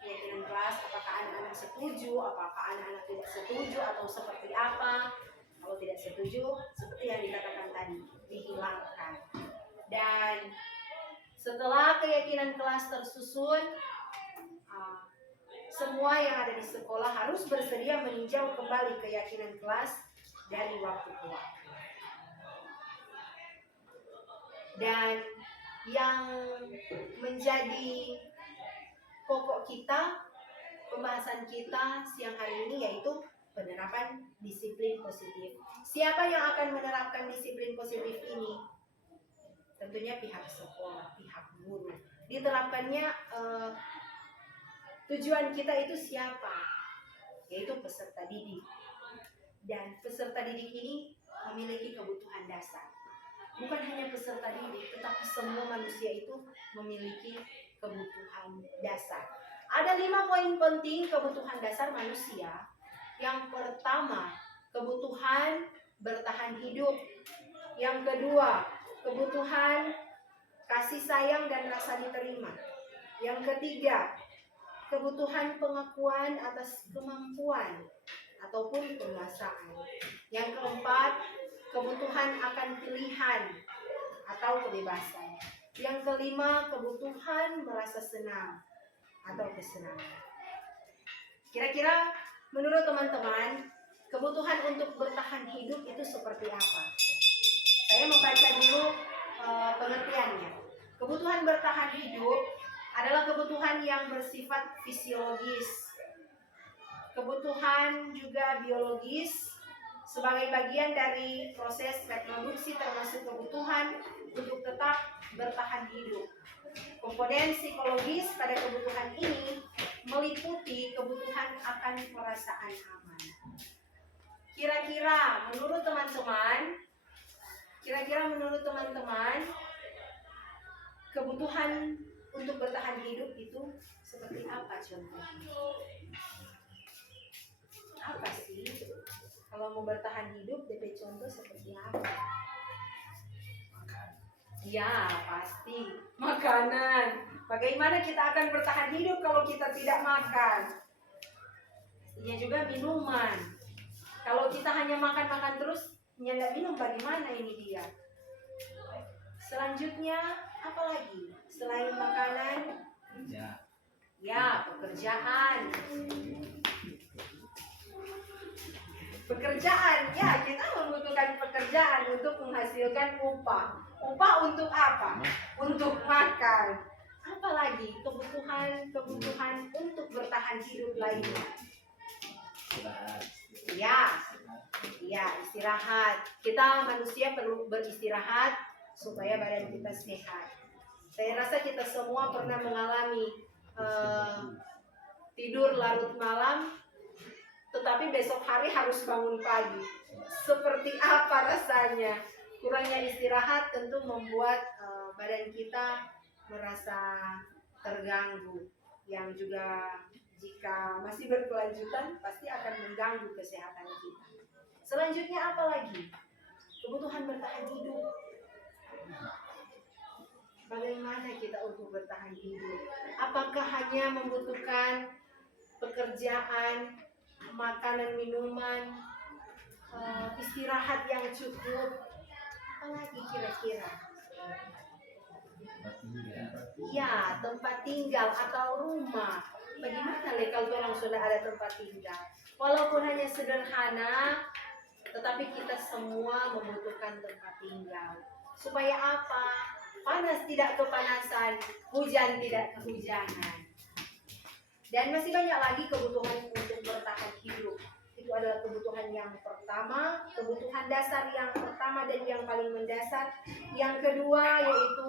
keyakinan kelas, apakah anak-anak setuju, apakah anak-anak tidak setuju, atau seperti apa. Kalau tidak setuju, seperti yang dikatakan tadi, dihilangkan. Dan setelah keyakinan kelas tersusun, semua yang ada di sekolah harus bersedia meninjau kembali keyakinan kelas dari waktu ke waktu. Dan yang menjadi pokok kita, pembahasan kita siang hari ini yaitu penerapan disiplin positif. Siapa yang akan menerapkan disiplin positif ini? Tentunya pihak sekolah, pihak guru. diterapkannya tujuan kita itu siapa, yaitu peserta didik. Dan peserta didik ini memiliki kebutuhan dasar. Bukan hanya peserta didik, tetapi semua manusia itu memiliki kebutuhan dasar. Ada 5 poin penting kebutuhan dasar manusia. Yang pertama, kebutuhan bertahan hidup. Yang kedua, kebutuhan kasih sayang dan rasa diterima. Yang ketiga, kebutuhan pengakuan atas kemampuan ataupun penguasaan. Yang keempat, kebutuhan akan pilihan atau kebebasan. Yang kelima, kebutuhan merasa senang atau kesenangan. Kira-kira menurut teman-teman, kebutuhan untuk bertahan hidup itu seperti apa? Saya membaca dulu pengertiannya. Kebutuhan bertahan hidup adalah kebutuhan yang bersifat fisiologis. Kebutuhan juga biologis sebagai bagian dari proses reproduksi, termasuk kebutuhan untuk tetap bertahan hidup. Komponen psikologis pada kebutuhan ini meliputi kebutuhan akan perasaan aman. Kira-kira menurut teman-teman, kebutuhan untuk bertahan hidup itu seperti apa contohnya? Apa sih? Kalau mau bertahan hidup, DP contoh seperti apa? Ya, pasti makanan. Bagaimana kita akan bertahan hidup kalau kita tidak makan? Pastinya juga minuman. Kalau kita hanya makan-makan terus, tidak minum, bagaimana ini dia? Selanjutnya, apa lagi? Selain makanan, ya, pekerjaan. Pekerjaan, ya, kita membutuhkan pekerjaan untuk menghasilkan upah. Upah untuk apa? Untuk makan. Apalagi kebutuhan untuk bertahan hidup lainnya. Ya, istirahat. Kita manusia perlu beristirahat supaya badan kita sehat. Saya rasa kita semua pernah mengalami tidur larut malam, tetapi besok hari harus bangun pagi. Seperti apa rasanya? Kurangnya istirahat tentu membuat badan kita merasa terganggu, yang juga jika masih berkelanjutan pasti akan mengganggu kesehatan kita. Selanjutnya apa lagi? Kebutuhan bertahan hidup. Bagaimana kita untuk bertahan hidup? Apakah hanya membutuhkan pekerjaan, makanan, minuman, istirahat yang cukup? Apalagi kira-kira? Ya, tempat tinggal atau rumah. Bagaimana kalau orang sudah ada tempat tinggal? Walaupun hanya sederhana, tetapi kita semua membutuhkan tempat tinggal. Supaya apa? Panas tidak kepanasan, hujan tidak kehujanan. Dan masih banyak lagi kebutuhan untuk bertahan hidup. Itu adalah kebutuhan yang pertama, kebutuhan dasar yang pertama dan yang paling mendasar. Yang kedua yaitu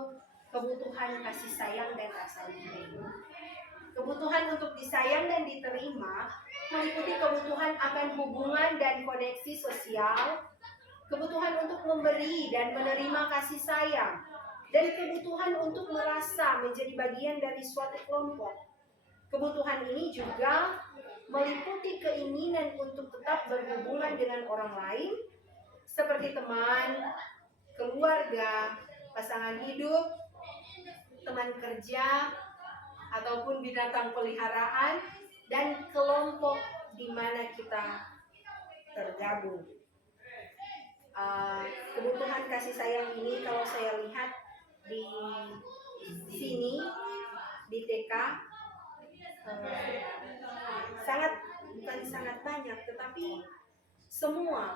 kebutuhan kasih sayang dan rasa diterima. Kebutuhan untuk disayang dan diterima meliputi kebutuhan akan hubungan dan koneksi sosial, kebutuhan untuk memberi dan menerima kasih sayang, dan kebutuhan untuk merasa menjadi bagian dari suatu kelompok. Kebutuhan ini juga meliputi keinginan untuk tetap berhubungan dengan orang lain, seperti teman, keluarga, pasangan hidup, teman kerja, ataupun binatang peliharaan, dan kelompok di mana kita tergabung. Kebutuhan kasih sayang ini kalau saya lihat di sini, di TK, bukan sangat banyak, tetapi semua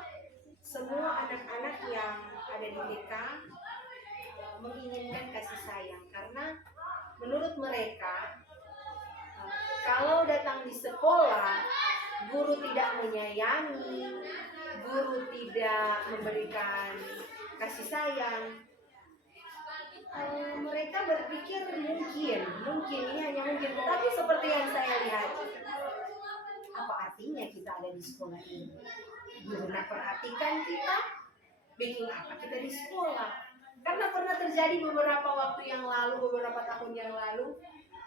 anak-anak yang ada di TK menginginkan kasih sayang, karena menurut mereka kalau datang di sekolah guru tidak menyayangi, guru tidak memberikan kasih sayang, mereka berpikir mungkin mungkin ini hanya mungkin, tetapi seperti yang saya lihat, apa artinya kita ada di sekolah ini? Guru nak perhatikan kita, bikin apa kita di sekolah? Karena pernah terjadi beberapa waktu yang lalu, beberapa tahun yang lalu,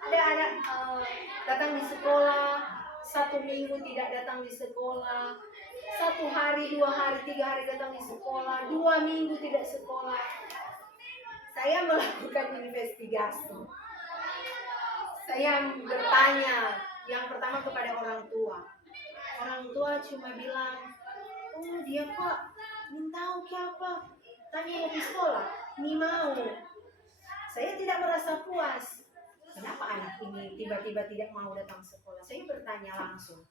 ada anak datang di sekolah, 1 minggu tidak datang di sekolah, 1 hari, 2 hari, 3 hari datang di sekolah, 2 minggu tidak sekolah. Saya melakukan investigasi. Saya bertanya, yang pertama kepada orang tua. Orang tua cuma bilang, oh dia kok tahu apa? Tanya mau di sekolah, ni mau. Saya tidak merasa puas. Kenapa anak ini tiba-tiba tidak mau datang sekolah? Saya bertanya langsung.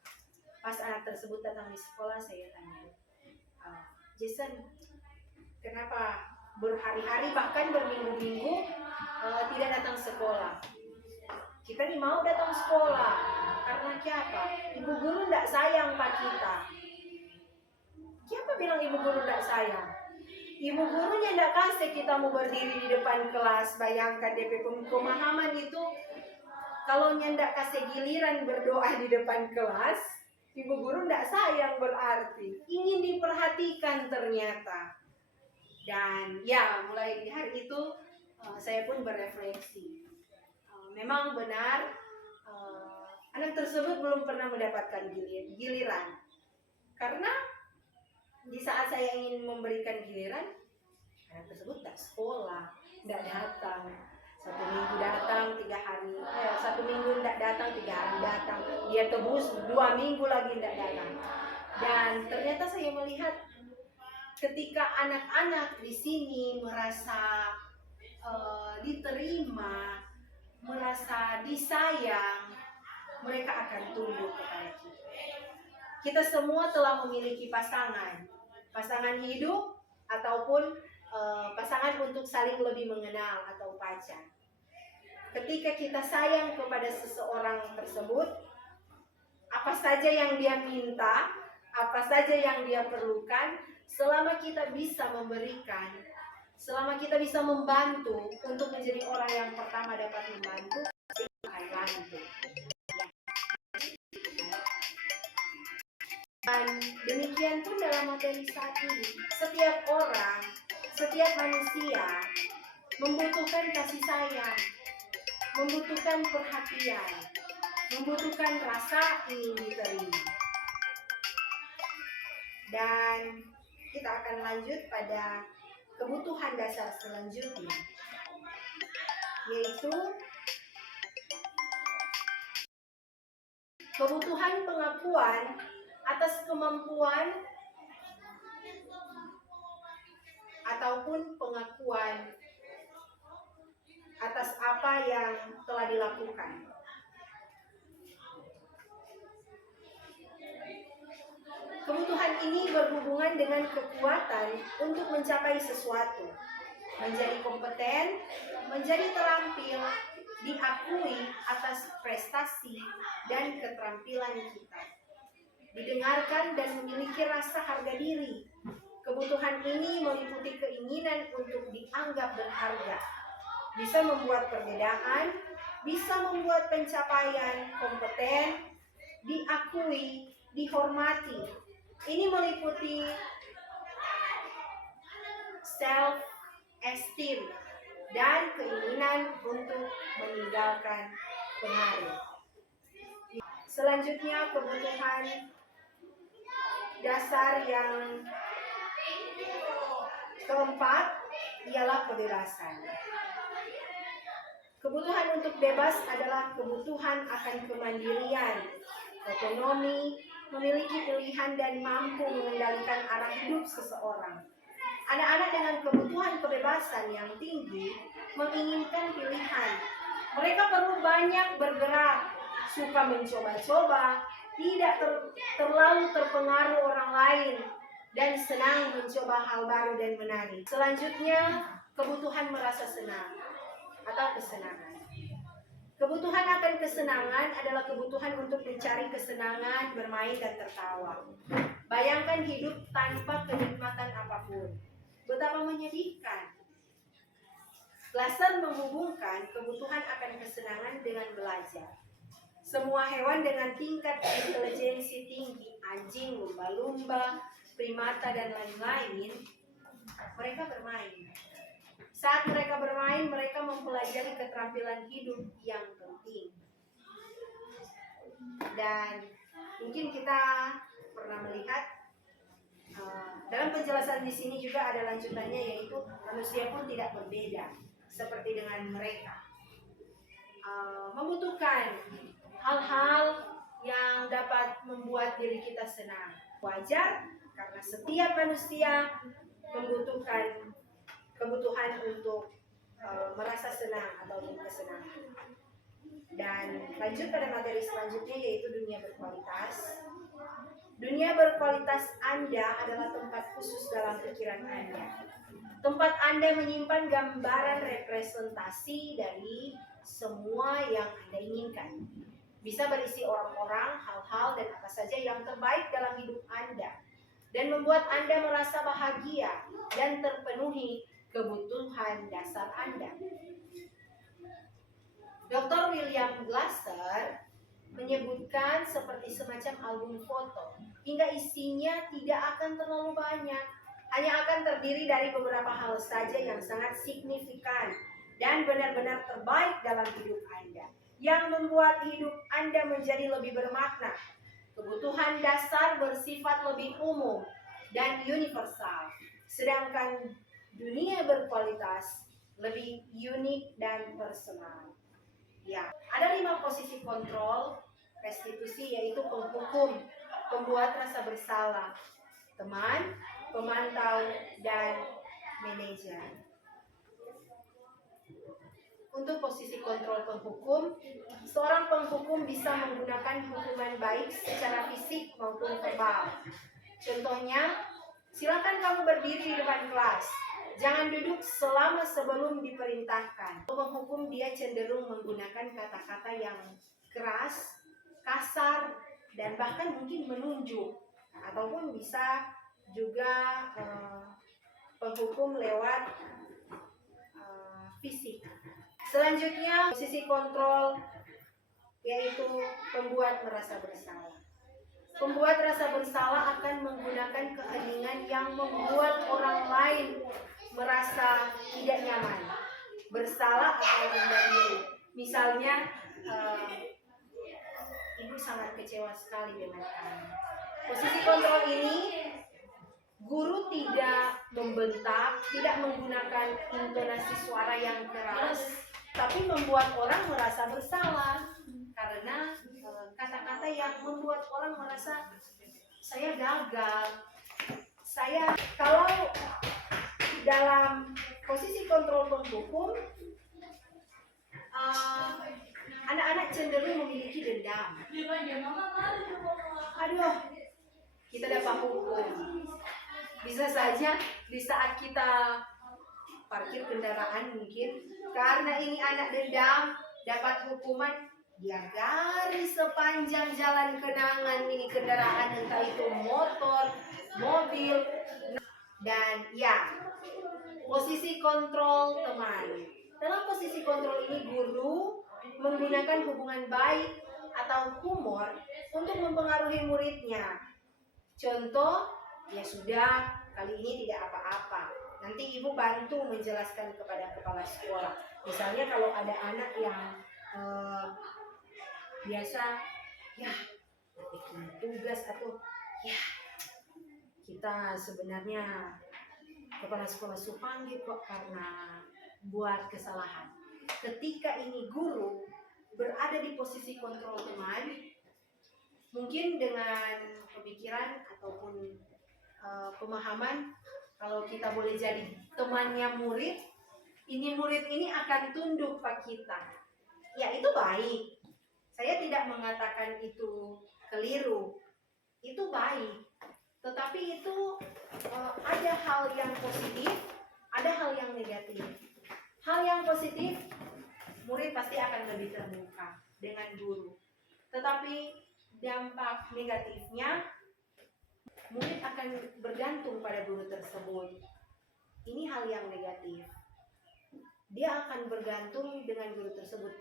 Pas anak tersebut datang di sekolah, saya tanya, Jason, kenapa berhari-hari bahkan berminggu-minggu tidak datang sekolah? Kita nih mau datang sekolah karena siapa? Ibu guru tidak sayang pak kita. Siapa bilang ibu guru tidak sayang? Ibu gurunya tidak kasih kita mau berdiri di depan kelas. Bayangkan DP pemahaman itu, kalau tidak kasih giliran berdoa di depan kelas, ibu guru tidak sayang berarti. Ingin diperhatikan ternyata. Dan ya mulai hari itu saya pun berefleksi. Memang benar anak tersebut belum pernah mendapatkan giliran. Karena di saat saya ingin memberikan giliran, anak tersebut tidak sekolah, tidak datang. 1 minggu datang, 3 hari. 1 minggu tidak datang, 3 hari datang. Dia tebus 2 minggu lagi tidak datang. Dan ternyata saya melihat ketika anak-anak di sini merasa diterima, merasa disayang, mereka akan tunduk kepada kita. Kita semua telah memiliki pasangan hidup ataupun pasangan untuk saling lebih mengenal atau pacar. Ketika kita sayang kepada seseorang tersebut, apa saja yang dia minta, apa saja yang dia perlukan, selama kita bisa memberikan, selama kita bisa membantu untuk menjadi orang yang pertama dapat membantu, kita akan bantu. Dan demikian pun dalam materi saat ini, setiap orang, setiap manusia membutuhkan kasih sayang, membutuhkan perhatian, membutuhkan rasa ingin diterima. Dan kita akan lanjut pada kebutuhan dasar selanjutnya, yaitu kebutuhan pengakuan atas kemampuan ataupun pengakuan atas apa yang telah dilakukan. Kebutuhan ini berhubungan dengan kekuatan untuk mencapai sesuatu, menjadi kompeten, menjadi terampil, diakui atas prestasi dan keterampilan kita, didengarkan dan memiliki rasa harga diri. Kebutuhan ini meliputi keinginan untuk dianggap berharga, bisa membuat perbedaan, bisa membuat pencapaian kompeten, diakui, dihormati. Ini meliputi self-esteem dan keinginan untuk meninggalkan pengaruh. Selanjutnya, kebutuhan dasar yang keempat ialah kebebasan. Kebutuhan untuk bebas adalah kebutuhan akan kemandirian, otonomi, memiliki pilihan dan mampu mengendalikan arah hidup seseorang. Anak-anak dengan kebutuhan kebebasan yang tinggi menginginkan pilihan. Mereka perlu banyak bergerak, suka mencoba-coba, tidak terlalu terpengaruh orang lain, dan senang mencoba hal baru dan menarik. Selanjutnya, kebutuhan merasa senang atau kesenangan. Kebutuhan akan kesenangan adalah kebutuhan untuk mencari kesenangan, bermain dan tertawa. Bayangkan hidup tanpa kenikmatan apapun. Betapa menyedihkan. Glasser menghubungkan kebutuhan akan kesenangan dengan belajar. Semua hewan dengan tingkat intelijensi tinggi, anjing, lumba-lumba, primata, dan lain-lain, mereka bermain. Saat mereka bermain, mereka mempelajari keterampilan hidup yang penting. Dan mungkin kita pernah melihat dalam penjelasan di sini juga ada lanjutannya, yaitu manusia pun tidak berbeda seperti dengan mereka. Membutuhkan hal-hal yang dapat membuat diri kita senang. Wajar karena setiap manusia membutuhkan kebutuhan untuk merasa senang atau kesenangan. Dan lanjut pada materi selanjutnya, yaitu dunia berkualitas. Dunia berkualitas Anda adalah tempat khusus dalam pikiran Anda. Tempat Anda menyimpan gambaran representasi dari semua yang Anda inginkan. Bisa berisi orang-orang, hal-hal, dan apa saja yang terbaik dalam hidup Anda, dan membuat Anda merasa bahagia dan terpenuhi kebutuhan dasar Anda. Dr. William Glasser menyebutkan seperti semacam album foto, hingga isinya tidak akan terlalu banyak, hanya akan terdiri dari beberapa hal saja yang sangat signifikan dan benar-benar terbaik dalam hidup Anda, yang membuat hidup Anda menjadi lebih bermakna. Kebutuhan dasar bersifat lebih umum dan universal, sedangkan dunia berkualitas lebih unik dan personal. Ya, ada 5 posisi kontrol restitusi, yaitu penghukum, pembuat rasa bersalah, teman, pemantau, dan manajer. Untuk posisi kontrol penghukum, seorang penghukum bisa menggunakan hukuman baik secara fisik maupun verbal. Contohnya, silakan kamu berdiri di depan kelas. Jangan duduk selama sebelum diperintahkan. Penghukum dia cenderung menggunakan kata-kata yang keras, kasar, dan bahkan mungkin menunjuk. Ataupun bisa juga penghukum lewat fisik. Selanjutnya, posisi kontrol yaitu pembuat merasa bersalah. Pembuat rasa bersalah akan menggunakan keheningan yang membuat orang lain merasa tidak nyaman, bersalah atau rendah diri. Misalnya, ibu sangat kecewa sekali dengan kamu. Posisi kontrol ini, guru tidak membentak, tidak menggunakan intonasi suara yang keras, tapi membuat orang merasa bersalah karena kata-kata yang membuat orang merasa saya gagal. Kalau dalam posisi kontrol penghukum, anak-anak cenderung memiliki dendam. Aduh, kita dapat hukum. Bisa saja di saat kita parkir kendaraan, mungkin karena ini anak dendam, dapat hukuman. Dia garis sepanjang jalan kenangan ini kendaraan, entah itu motor, mobil, dan ya, posisi kontrol teman. Dalam posisi kontrol ini, guru menggunakan hubungan baik atau humor untuk mempengaruhi muridnya. Contoh, ya sudah, kali ini tidak apa-apa. Nanti ibu bantu menjelaskan kepada kepala sekolah. Misalnya kalau ada anak yang biasa, ya bikin tugas atau ya kita sebenarnya kepala sekolah panggil kok karena buat kesalahan. Ketika ini guru berada di posisi kontrol teman, mungkin dengan pemikiran ataupun pemahaman, kalau kita boleh jadi temannya murid ini akan tunduk pada kita. Ya, itu baik. Saya tidak mengatakan itu keliru. Itu baik. Tetapi itu ada hal yang positif, ada hal yang negatif. Hal yang positif, murid pasti akan lebih terbuka dengan guru. Tetapi dampak negatifnya, murid akan bergantung pada guru tersebut. Ini hal yang negatif. dia akan bergantung dengan guru tersebut.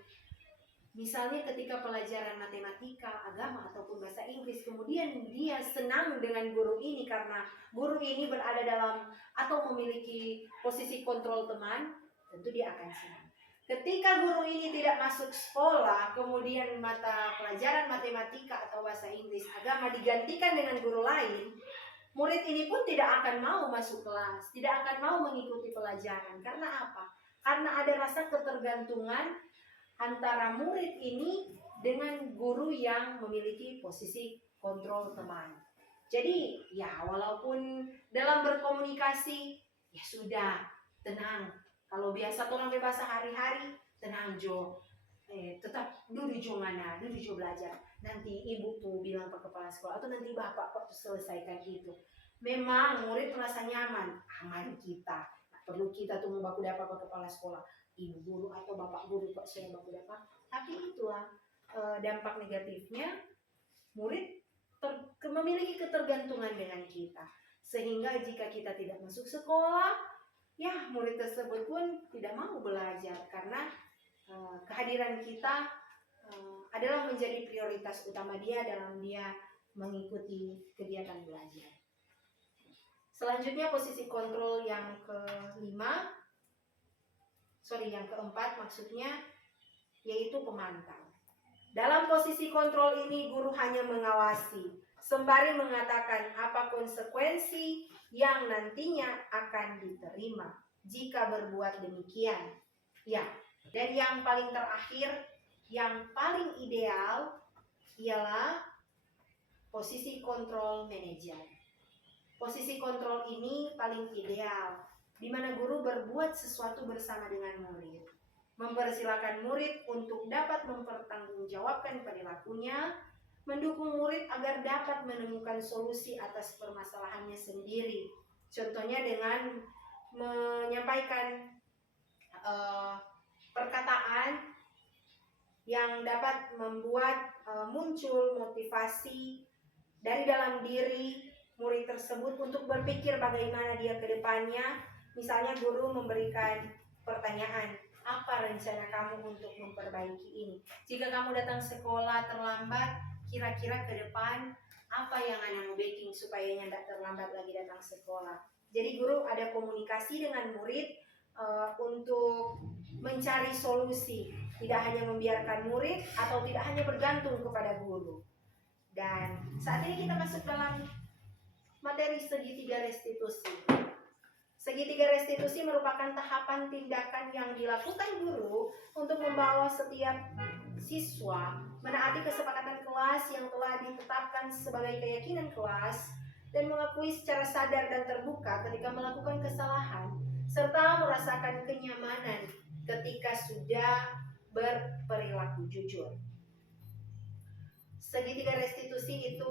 Misalnya ketika pelajaran matematika, agama, ataupun bahasa Inggris, kemudian dia senang dengan guru ini karena guru ini berada dalam atau memiliki posisi kontrol teman, tentu dia akan senang. Ketika guru ini tidak masuk sekolah, kemudian mata pelajaran matematika atau bahasa Inggris, agama digantikan dengan guru lain, murid ini pun tidak akan mau masuk kelas, tidak akan mau mengikuti pelajaran. Karena apa? Karena ada rasa ketergantungan antara murid ini dengan guru yang memiliki posisi kontrol teman. Jadi ya walaupun dalam berkomunikasi ya sudah tenang. Kalau biasa orang berbahasa hari-hari, tenang Jo. Tetap dulu Jo mana, dulu Jo belajar. Nanti ibu tuh bilang ke kepala sekolah atau nanti bapak kok selesaikan itu. Memang murid merasa nyaman, aman kita. Perlu kita tuh membaku dapat ke kepala sekolah. Ibu guru atau bapak guru kok saya baku dapat. Tapi itulah dampak negatifnya, murid memiliki ketergantungan dengan kita. Sehingga jika kita tidak masuk sekolah, ya murid tersebut pun tidak mau belajar karena kehadiran kita adalah menjadi prioritas utama dia dalam dia mengikuti kegiatan belajar. Selanjutnya posisi kontrol yang keempat maksudnya yaitu pemantau. Dalam posisi kontrol ini guru hanya mengawasi sembari mengatakan apa konsekuensi yang nantinya akan diterima jika berbuat demikian. Ya, dan yang paling terakhir, yang paling ideal ialah posisi kontrol manajer. Posisi kontrol ini paling ideal, di mana guru berbuat sesuatu bersama dengan murid. Mempersilakan murid untuk dapat mempertanggungjawabkan perilakunya, mendukung murid agar dapat menemukan solusi atas permasalahannya sendiri. Contohnya dengan menyampaikan perkataan yang dapat membuat muncul motivasi dari dalam diri murid tersebut untuk berpikir bagaimana dia ke depannya. Misalnya guru memberikan pertanyaan, apa rencana kamu untuk memperbaiki ini? Jika kamu datang sekolah terlambat, kira-kira ke depan apa yang Anda mau baking supaya tidak terlambat lagi datang sekolah. Jadi guru ada komunikasi dengan murid untuk mencari solusi, tidak hanya membiarkan murid atau tidak hanya bergantung kepada guru. Dan saat ini kita masuk dalam materi segitiga restitusi. Segitiga restitusi merupakan tahapan tindakan yang dilakukan guru untuk membawa setiap siswa menaati kesepakatan kelas yang telah ditetapkan sebagai keyakinan kelas dan mengakui secara sadar dan terbuka ketika melakukan kesalahan serta merasakan kenyamanan ketika sudah berperilaku jujur. Segitiga restitusi itu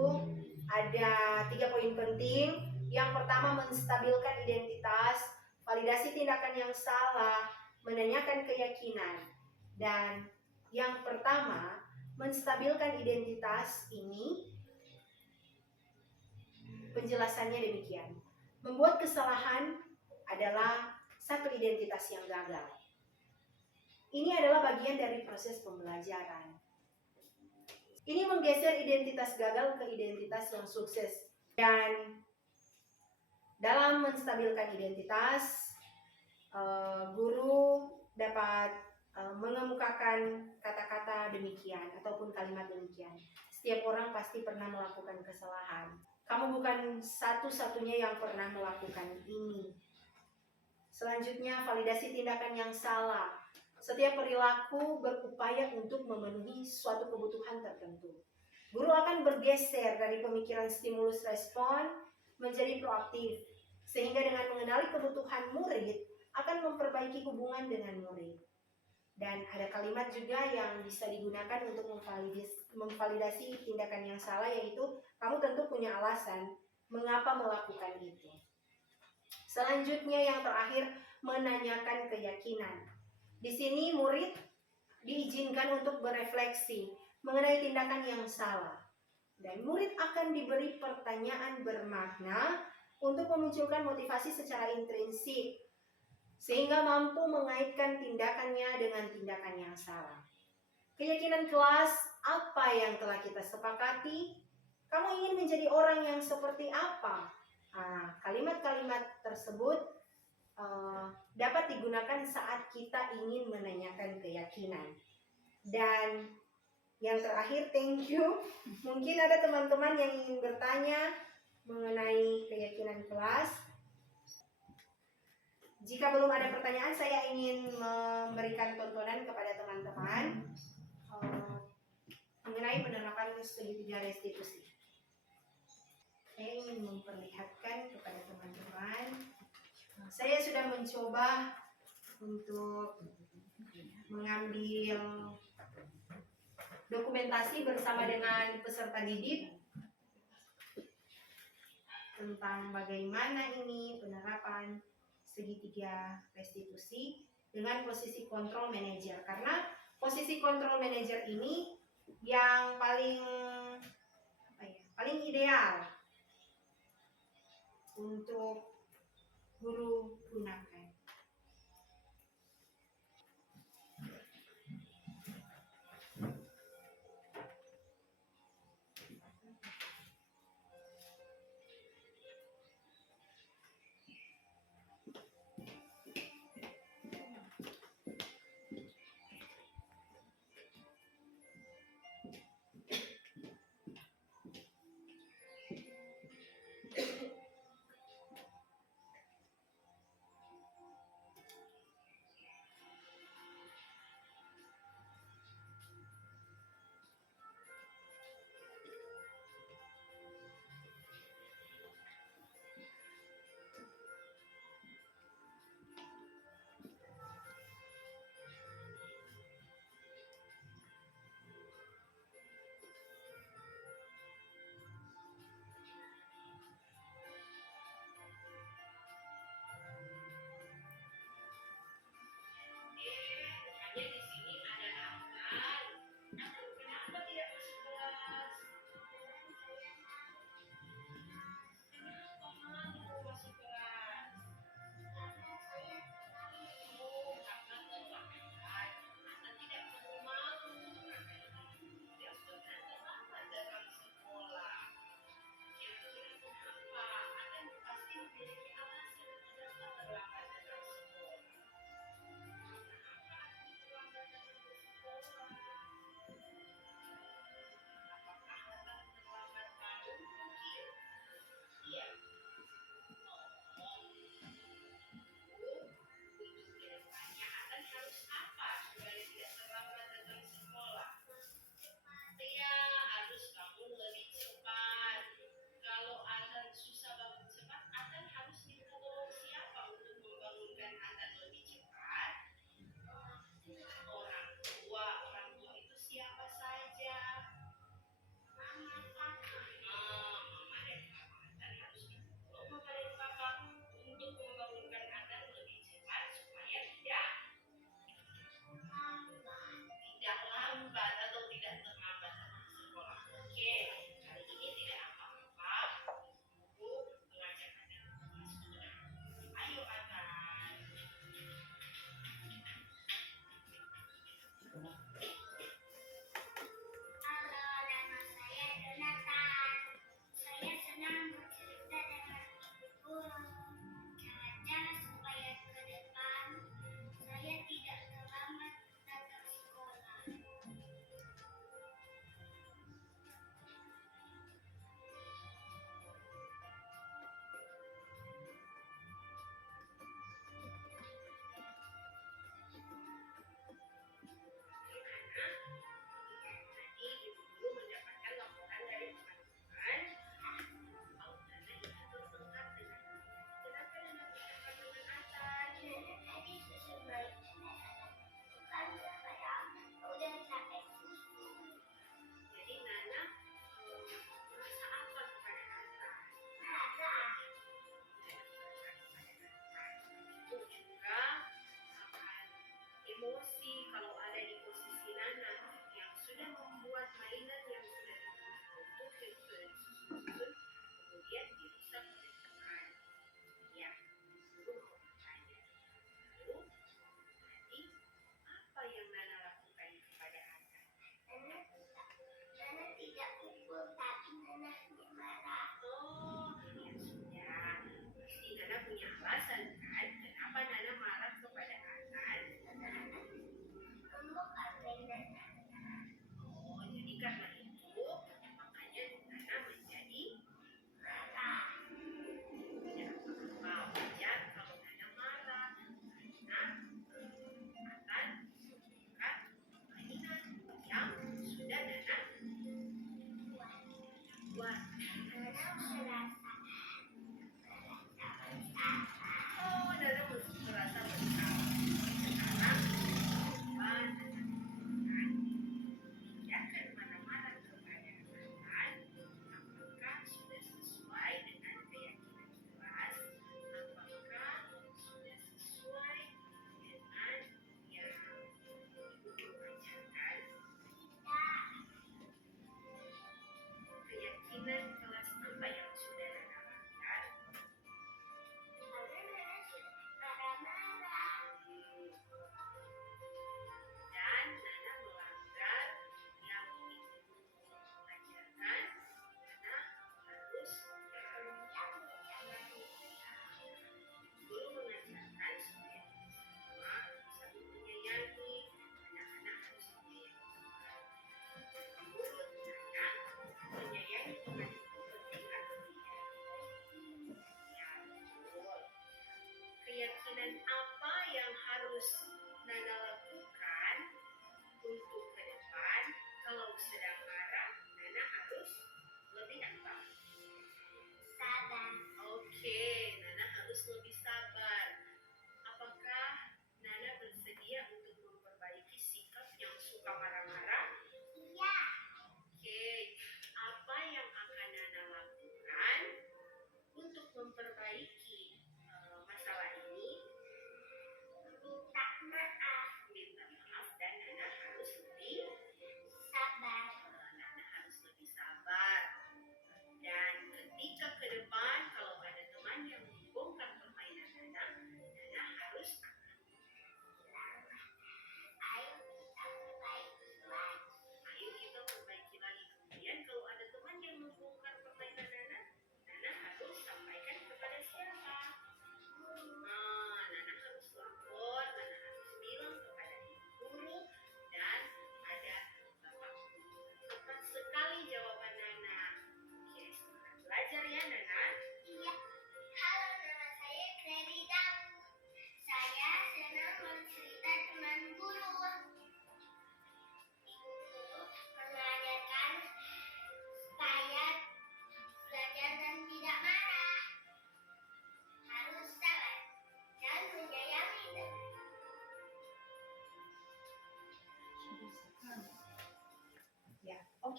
ada 3 poin penting. Yang pertama, menstabilkan identitas, validasi tindakan yang salah, menanyakan keyakinan. Dan yang pertama, menstabilkan identitas ini, penjelasannya demikian. Membuat kesalahan adalah satu identitas yang gagal. Ini adalah bagian dari proses pembelajaran. Ini menggeser identitas gagal ke identitas yang sukses. Dan dalam menstabilkan identitas, guru dapat mengemukakan kata-kata demikian ataupun kalimat demikian. Setiap orang pasti pernah melakukan kesalahan. Kamu bukan satu-satunya yang pernah melakukan ini. Selanjutnya, validasi tindakan yang salah. Setiap perilaku berupaya untuk memenuhi suatu kebutuhan tertentu. Guru akan bergeser dari pemikiran stimulus respon menjadi proaktif, sehingga dengan mengenali kebutuhan murid akan memperbaiki hubungan dengan murid. Dan ada kalimat juga yang bisa digunakan untuk memvalidasi tindakan yang salah, yaitu kamu tentu punya alasan mengapa melakukan itu. Selanjutnya yang terakhir, menanyakan keyakinan. Di sini murid diizinkan untuk berefleksi mengenai tindakan yang salah. Dan murid akan diberi pertanyaan bermakna untuk memunculkan motivasi secara intrinsik. sehingga mampu mengaitkan tindakannya dengan tindakan yang salah. Keyakinan kelas apa yang telah kita sepakati? Kamu ingin menjadi orang yang seperti apa? Kalimat-kalimat tersebut dapat digunakan saat kita ingin menanyakan keyakinan. Dan yang terakhir, thank you. Mungkin ada teman-teman yang ingin bertanya mengenai keyakinan kelas. Jika belum ada pertanyaan, saya ingin memberikan tontonan kepada teman-teman mengenai penerapan segitiga restitusi. Saya ingin memperlihatkan kepada teman-teman. Saya sudah mencoba untuk mengambil dokumentasi bersama dengan peserta didik tentang bagaimana ini penerapan segitiga restitusi dengan posisi control manager, karena posisi control manager ini yang paling ideal untuk guru gunakan.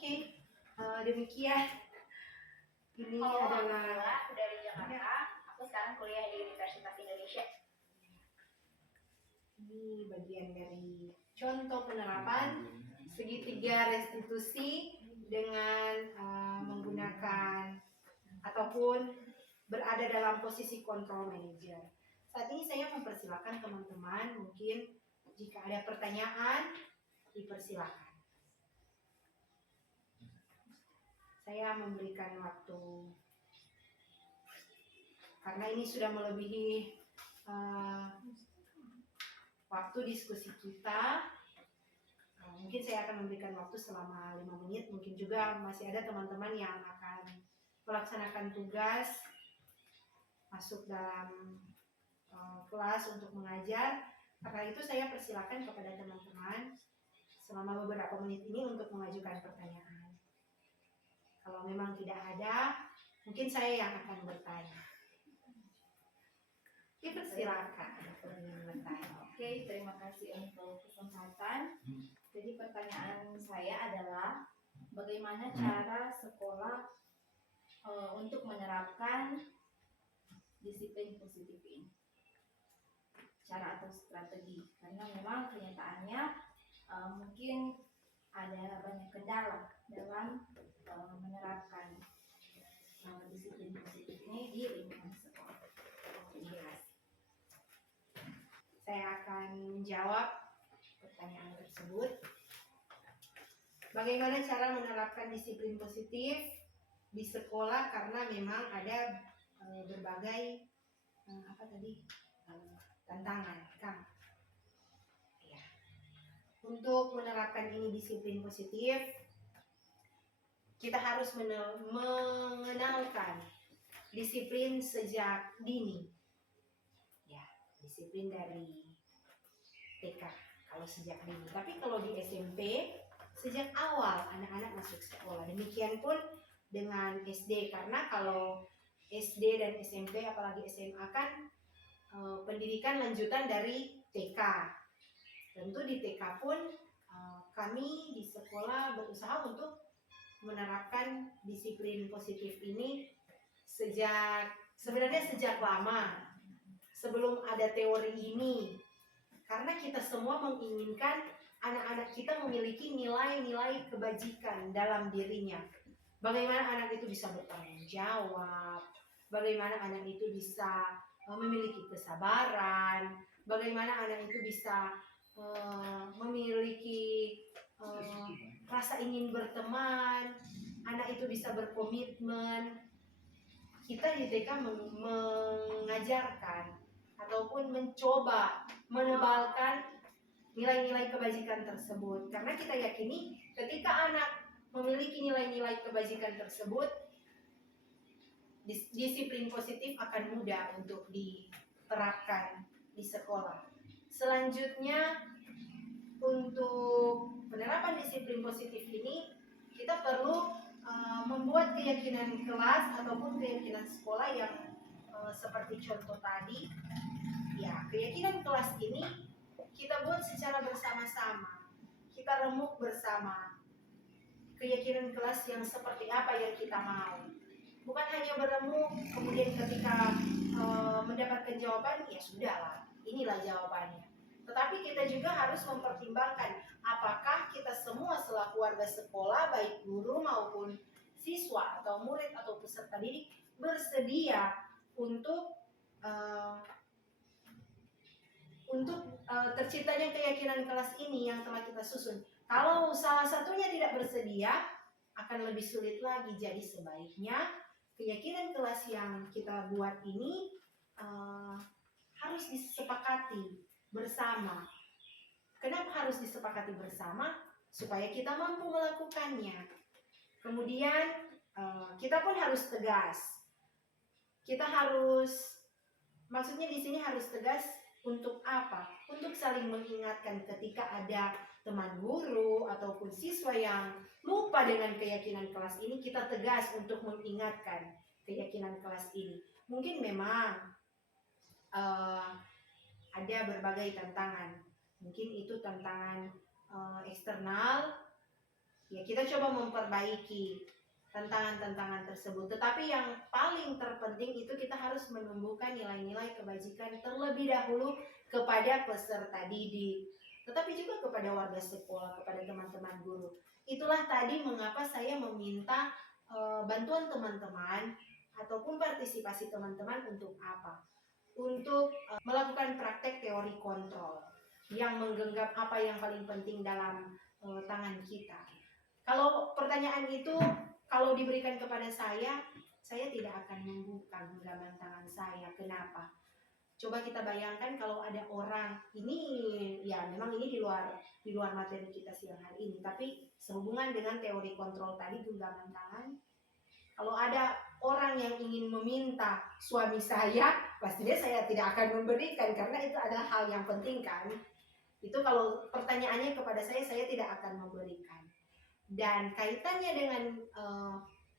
Oke, demikian. Ini Halo, aku adalah Sheila dari Jakarta. Aku sekarang kuliah di Universitas Indonesia. ini bagian dari contoh penerapan segitiga restitusi dengan menggunakan ataupun berada dalam posisi control manager. Saat ini saya mempersilakan teman-teman, mungkin jika ada pertanyaan, dipersilakan. Saya memberikan waktu karena ini sudah melebihi waktu diskusi kita. Mungkin saya akan memberikan waktu selama 5 menit. Mungkin juga masih ada teman-teman yang akan melaksanakan tugas masuk dalam kelas untuk mengajar. Karena itu saya persilakan kepada teman-teman selama beberapa menit ini untuk mengajukan pertanyaan. Kalau memang tidak ada, mungkin saya yang akan bertanya. Dipersilakan yang bertanya. Oke, terima kasih untuk kesempatan. Jadi pertanyaan saya adalah bagaimana cara sekolah untuk menerapkan disiplin positif ini? Cara atau strategi? Karena memang kenyataannya mungkin ada banyak kendala dalam menerapkan disiplin positif ini di lingkungan sekolah. Terima kasih. Saya akan menjawab pertanyaan tersebut. Bagaimana cara menerapkan disiplin positif di sekolah, karena memang ada berbagai tantangan, Kang. Ya. Untuk menerapkan ini disiplin positif, kita harus mengenalkan disiplin sejak dini. Ya, disiplin dari TK kalau sejak dini. Tapi kalau di SMP sejak awal anak-anak masuk sekolah. Demikian pun dengan SD, karena kalau SD dan SMP apalagi SMA kan pendidikan lanjutan dari TK. Tentu di TK pun kami di sekolah berusaha untuk menerapkan disiplin positif ini sebenarnya sejak lama, sebelum ada teori ini. Karena kita semua menginginkan anak-anak kita memiliki nilai-nilai kebajikan dalam dirinya. Bagaimana anak itu bisa bertanggung jawab, bagaimana anak itu bisa memiliki kesabaran, bagaimana anak itu bisa memiliki rasa ingin berteman, anak itu bisa berkomitmen. Kita di TK mengajarkan ataupun mencoba menebalkan nilai-nilai kebajikan tersebut, karena kita yakini ketika anak memiliki nilai-nilai kebajikan tersebut, disiplin positif akan mudah untuk diterapkan di sekolah. Selanjutnya, untuk penerapan disiplin positif ini kita perlu membuat keyakinan kelas ataupun keyakinan sekolah yang seperti contoh tadi. Ya, keyakinan kelas ini kita buat secara bersama-sama, kita remuk bersama keyakinan kelas yang seperti apa yang kita mau. Bukan hanya beremuk kemudian ketika mendapatkan jawaban, ya sudahlah, inilah jawabannya. Tetapi kita juga harus mempertimbangkan apakah kita semua selaku warga sekolah, baik guru maupun siswa atau murid atau peserta didik, bersedia untuk terciptanya keyakinan kelas ini yang telah kita susun. Kalau salah satunya tidak bersedia, akan lebih sulit lagi. Jadi sebaiknya keyakinan kelas yang kita buat ini harus disepakati bersama. Kenapa harus disepakati bersama? Supaya kita mampu melakukannya. Kemudian kita pun harus tegas. Kita harus, maksudnya di sini harus tegas untuk apa? Untuk saling mengingatkan ketika ada teman guru ataupun siswa yang lupa dengan keyakinan kelas ini, kita tegas untuk mengingatkan keyakinan kelas ini. Mungkin memang ada berbagai tantangan. Mungkin itu tantangan eksternal Ya kita coba memperbaiki tantangan-tantangan tersebut. Tetapi yang paling terpenting itu kita harus menumbuhkan nilai-nilai kebajikan terlebih dahulu kepada peserta didik, tetapi juga kepada warga sekolah, kepada teman-teman guru. Itulah tadi mengapa saya meminta bantuan teman-teman ataupun partisipasi teman-teman untuk apa? Untuk melakukan praktek teori kontrol yang menggenggam apa yang paling penting dalam tangan kita. Kalau pertanyaan itu kalau diberikan kepada saya tidak akan membuka genggaman tangan saya. Kenapa? Coba kita bayangkan kalau ada orang, ini ya memang ini di luar materi kita siang hari ini, tapi sehubungan dengan teori kontrol tadi genggaman tangan. Kalau ada orang yang ingin meminta suami saya, pastinya saya tidak akan memberikan karena itu adalah hal yang penting kan. Itu kalau pertanyaannya kepada saya tidak akan memberikan. Dan kaitannya dengan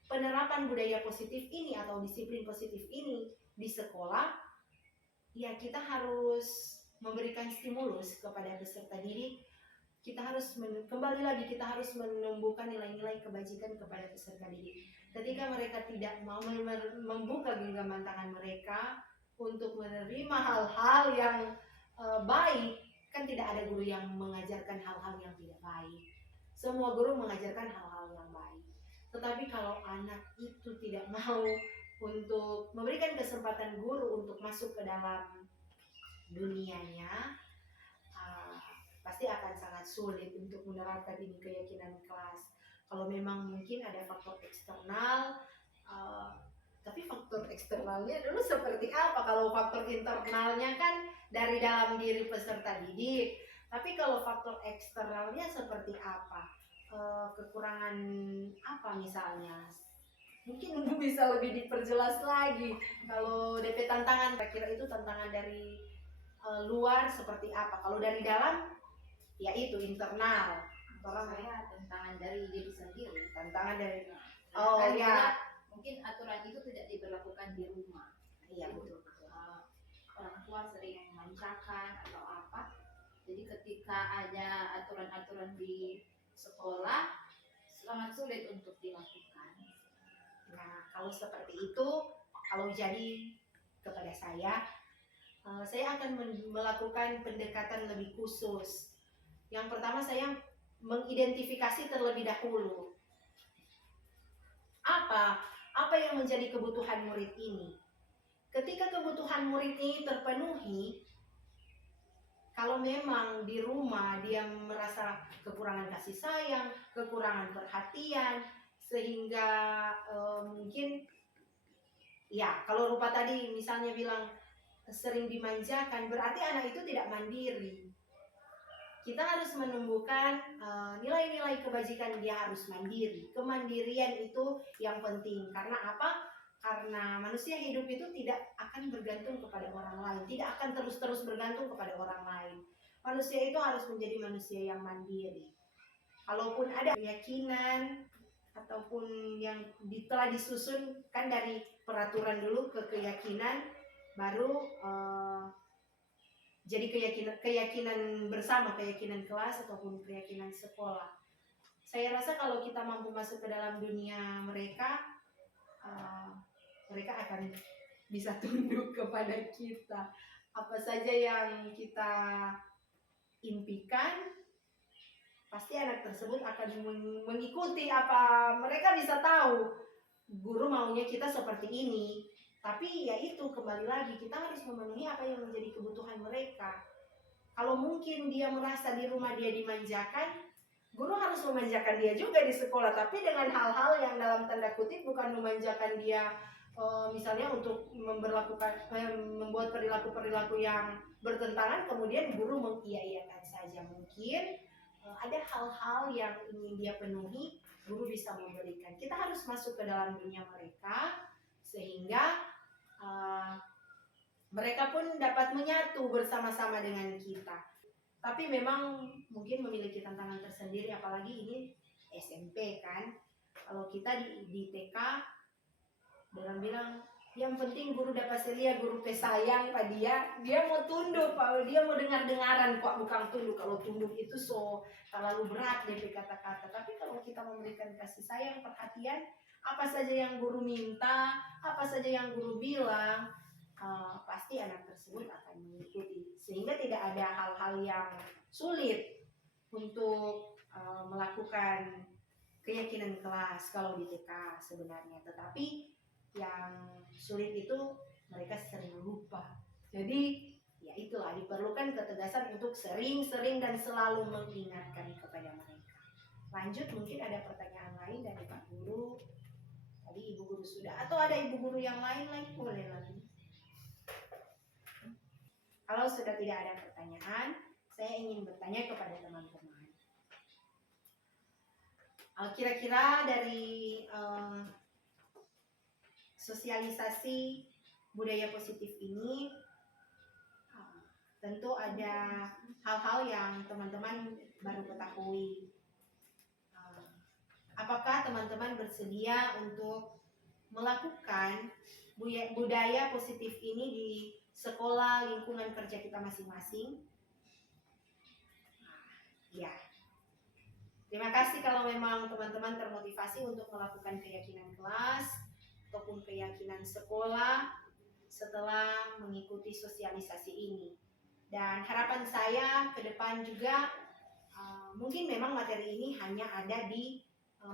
penerapan budaya positif ini atau disiplin positif ini di sekolah, ya kita harus memberikan stimulus kepada peserta didik. Kita harus kembali lagi kita harus menumbuhkan nilai-nilai kebajikan kepada peserta didik. Ketika mereka tidak mau membuka genggaman tangan mereka untuk menerima hal-hal yang baik, kan tidak ada guru yang mengajarkan hal-hal yang tidak baik. Semua guru mengajarkan hal-hal yang baik. Tetapi kalau anak itu tidak mau untuk memberikan kesempatan guru untuk masuk ke dalam dunianya, pasti akan sangat sulit untuk menerapkan ini keyakinan kelas. Kalau memang mungkin ada faktor eksternal, tapi faktor eksternalnya dulu seperti apa? Kalau faktor internalnya kan dari dalam diri peserta didik. Tapi kalau faktor eksternalnya seperti apa? Kekurangan apa misalnya? Mungkin Ibu bisa lebih diperjelas lagi. Kalau DP tantangan, kira-kira itu tantangan dari luar seperti apa? Kalau dari dalam, ya itu internal. Saya tantangan dari diri sendiri. Tantangan dari Kan ya. mungkin aturan itu tidak diberlakukan di rumah. Iya betul. Orang tua sering memanjakan atau apa. Jadi ketika ada aturan-aturan di sekolah sangat sulit untuk dilakukan. Nah, kalau seperti itu, kalau jadi kepada saya akan melakukan pendekatan lebih khusus. Yang pertama saya mengidentifikasi terlebih dahulu apa yang menjadi kebutuhan murid ini. Ketika kebutuhan murid ini terpenuhi, kalau memang di rumah dia merasa kekurangan kasih sayang, kekurangan perhatian, sehingga mungkin ya kalau Rupa tadi misalnya bilang sering dimanjakan, berarti anak itu tidak mandiri. Kita harus menumbuhkan nilai-nilai kebajikan, dia harus mandiri. Kemandirian itu yang penting. Karena apa? Karena manusia hidup itu tidak akan bergantung kepada orang lain, tidak akan terus-terus bergantung kepada orang lain. Manusia itu harus menjadi manusia yang mandiri. Kalaupun ada keyakinan ataupun yang telah disusun kan dari peraturan dulu ke keyakinan, baru jadi keyakinan bersama, keyakinan kelas ataupun keyakinan sekolah. Saya rasa kalau kita mampu masuk ke dalam dunia mereka, mereka akan bisa tunduk kepada kita. Apa saja yang kita impikan, pasti anak tersebut akan mengikuti apa mereka bisa tahu. Guru maunya kita seperti ini, tapi ya itu kembali lagi kita harus memenuhi apa yang menjadi kebutuhan mereka. Kalau mungkin dia merasa di rumah dia dimanjakan, guru harus memanjakan dia juga di sekolah, tapi dengan hal-hal yang dalam tanda kutip bukan memanjakan dia. Misalnya untuk membuat perilaku-perilaku yang bertentangan, kemudian guru mengiyakan saja. Mungkin ada hal-hal yang ingin dia penuhi, guru bisa memberikan. Kita harus masuk ke dalam dunia mereka sehingga mereka pun dapat menyatu bersama-sama dengan kita. Tapi memang mungkin memiliki tantangan tersendiri, apalagi ini SMP kan. Kalau kita di TK, dalam bilang yang penting guru dapat selia, guru pesayang pak dia mau tunduk pak, dia mau dengar-dengaran kok, bukan tunduk. Kalau tunduk itu terlalu berat DP kata-kata. Tapi kalau kita kita memberikan kasih sayang, perhatian, apa saja yang guru minta, apa saja yang guru bilang, pasti anak tersebut akan mengikuti. Sehingga tidak ada hal-hal yang sulit untuk melakukan keyakinan kelas kalau di TK sebenarnya. Tetapi yang sulit itu mereka sering lupa. Jadi ya itulah, diperlukan ketegasan untuk sering-sering dan selalu mengingatkan kepada mereka. Lanjut, mungkin ada pertanyaan lain dari Pak Guru. Tadi Ibu Guru sudah, atau ada Ibu Guru yang lain lagi, boleh lagi. Kalau sudah tidak ada pertanyaan, saya ingin bertanya kepada teman-teman. Kira-kira dari sosialisasi budaya positif ini, tentu ada hal-hal yang teman-teman baru ketahui. Apakah teman-teman bersedia untuk melakukan budaya positif ini di sekolah, lingkungan kerja kita masing-masing? Ya. Terima kasih kalau memang teman-teman termotivasi untuk melakukan keyakinan kelas ataupun keyakinan sekolah setelah mengikuti sosialisasi ini. Dan harapan saya ke depan juga, mungkin memang materi ini hanya ada di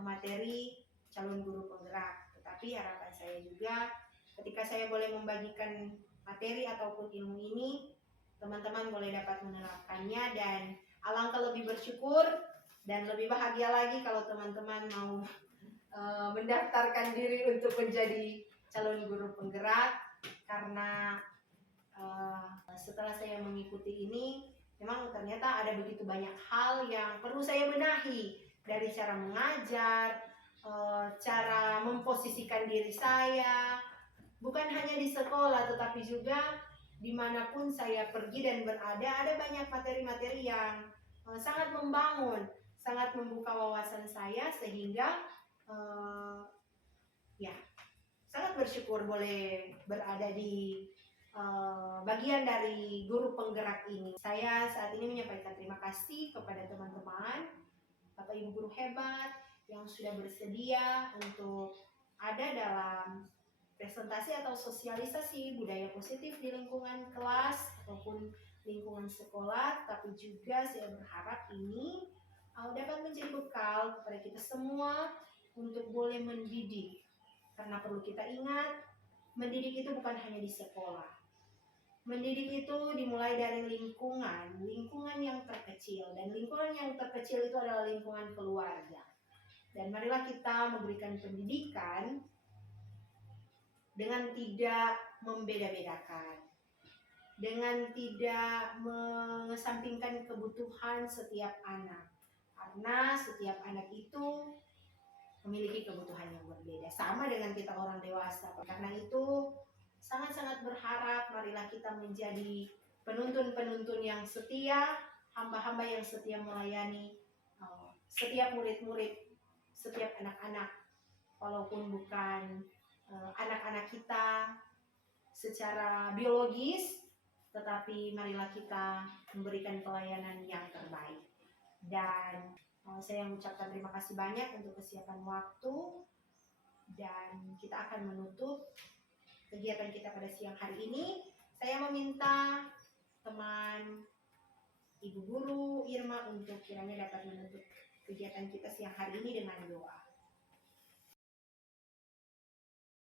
materi calon guru penggerak. Tetapi harapan saya juga ketika saya boleh membagikan materi ataupun ilmu ini, teman-teman boleh dapat menerapkannya, dan alangkah lebih bersyukur dan lebih bahagia lagi kalau teman-teman mau mendaftarkan diri untuk menjadi calon guru penggerak. Karena setelah saya mengikuti ini, memang ternyata ada begitu banyak hal yang perlu saya benahi, dari cara mengajar, cara memposisikan diri saya, bukan hanya di sekolah tetapi juga dimanapun saya pergi dan berada. Ada banyak materi-materi yang sangat membangun, sangat membuka wawasan saya, sehingga ya sangat bersyukur boleh berada di bagian dari guru penggerak ini. Saya saat ini menyampaikan terima kasih kepada teman-teman, Bapak Ibu guru hebat yang sudah bersedia untuk ada dalam presentasi atau sosialisasi budaya positif di lingkungan kelas ataupun lingkungan sekolah. Tapi juga saya berharap ini dapat menjadi bekal kepada kita semua untuk boleh mendidik. Karena perlu kita ingat, mendidik itu bukan hanya di sekolah. Mendidik itu dimulai dari lingkungan yang terkecil, dan lingkungan yang terkecil itu adalah lingkungan keluarga. Dan marilah kita memberikan pendidikan dengan tidak membeda-bedakan, dengan tidak mengesampingkan kebutuhan setiap anak, karena setiap anak itu memiliki kebutuhan yang berbeda, sama dengan kita orang dewasa. Karena itu sangat-sangat berharap marilah kita menjadi penuntun-penuntun yang setia, hamba-hamba yang setia melayani setiap murid-murid, setiap anak-anak, walaupun bukan anak-anak kita secara biologis, tetapi marilah kita memberikan pelayanan yang terbaik. Dan saya mengucapkan terima kasih banyak untuk kesiapan waktu, dan kita akan menutup kegiatan kita pada siang hari ini. Saya meminta teman Ibu Guru Irma untuk kiranya dapat menutup kegiatan kita siang hari ini dengan doa.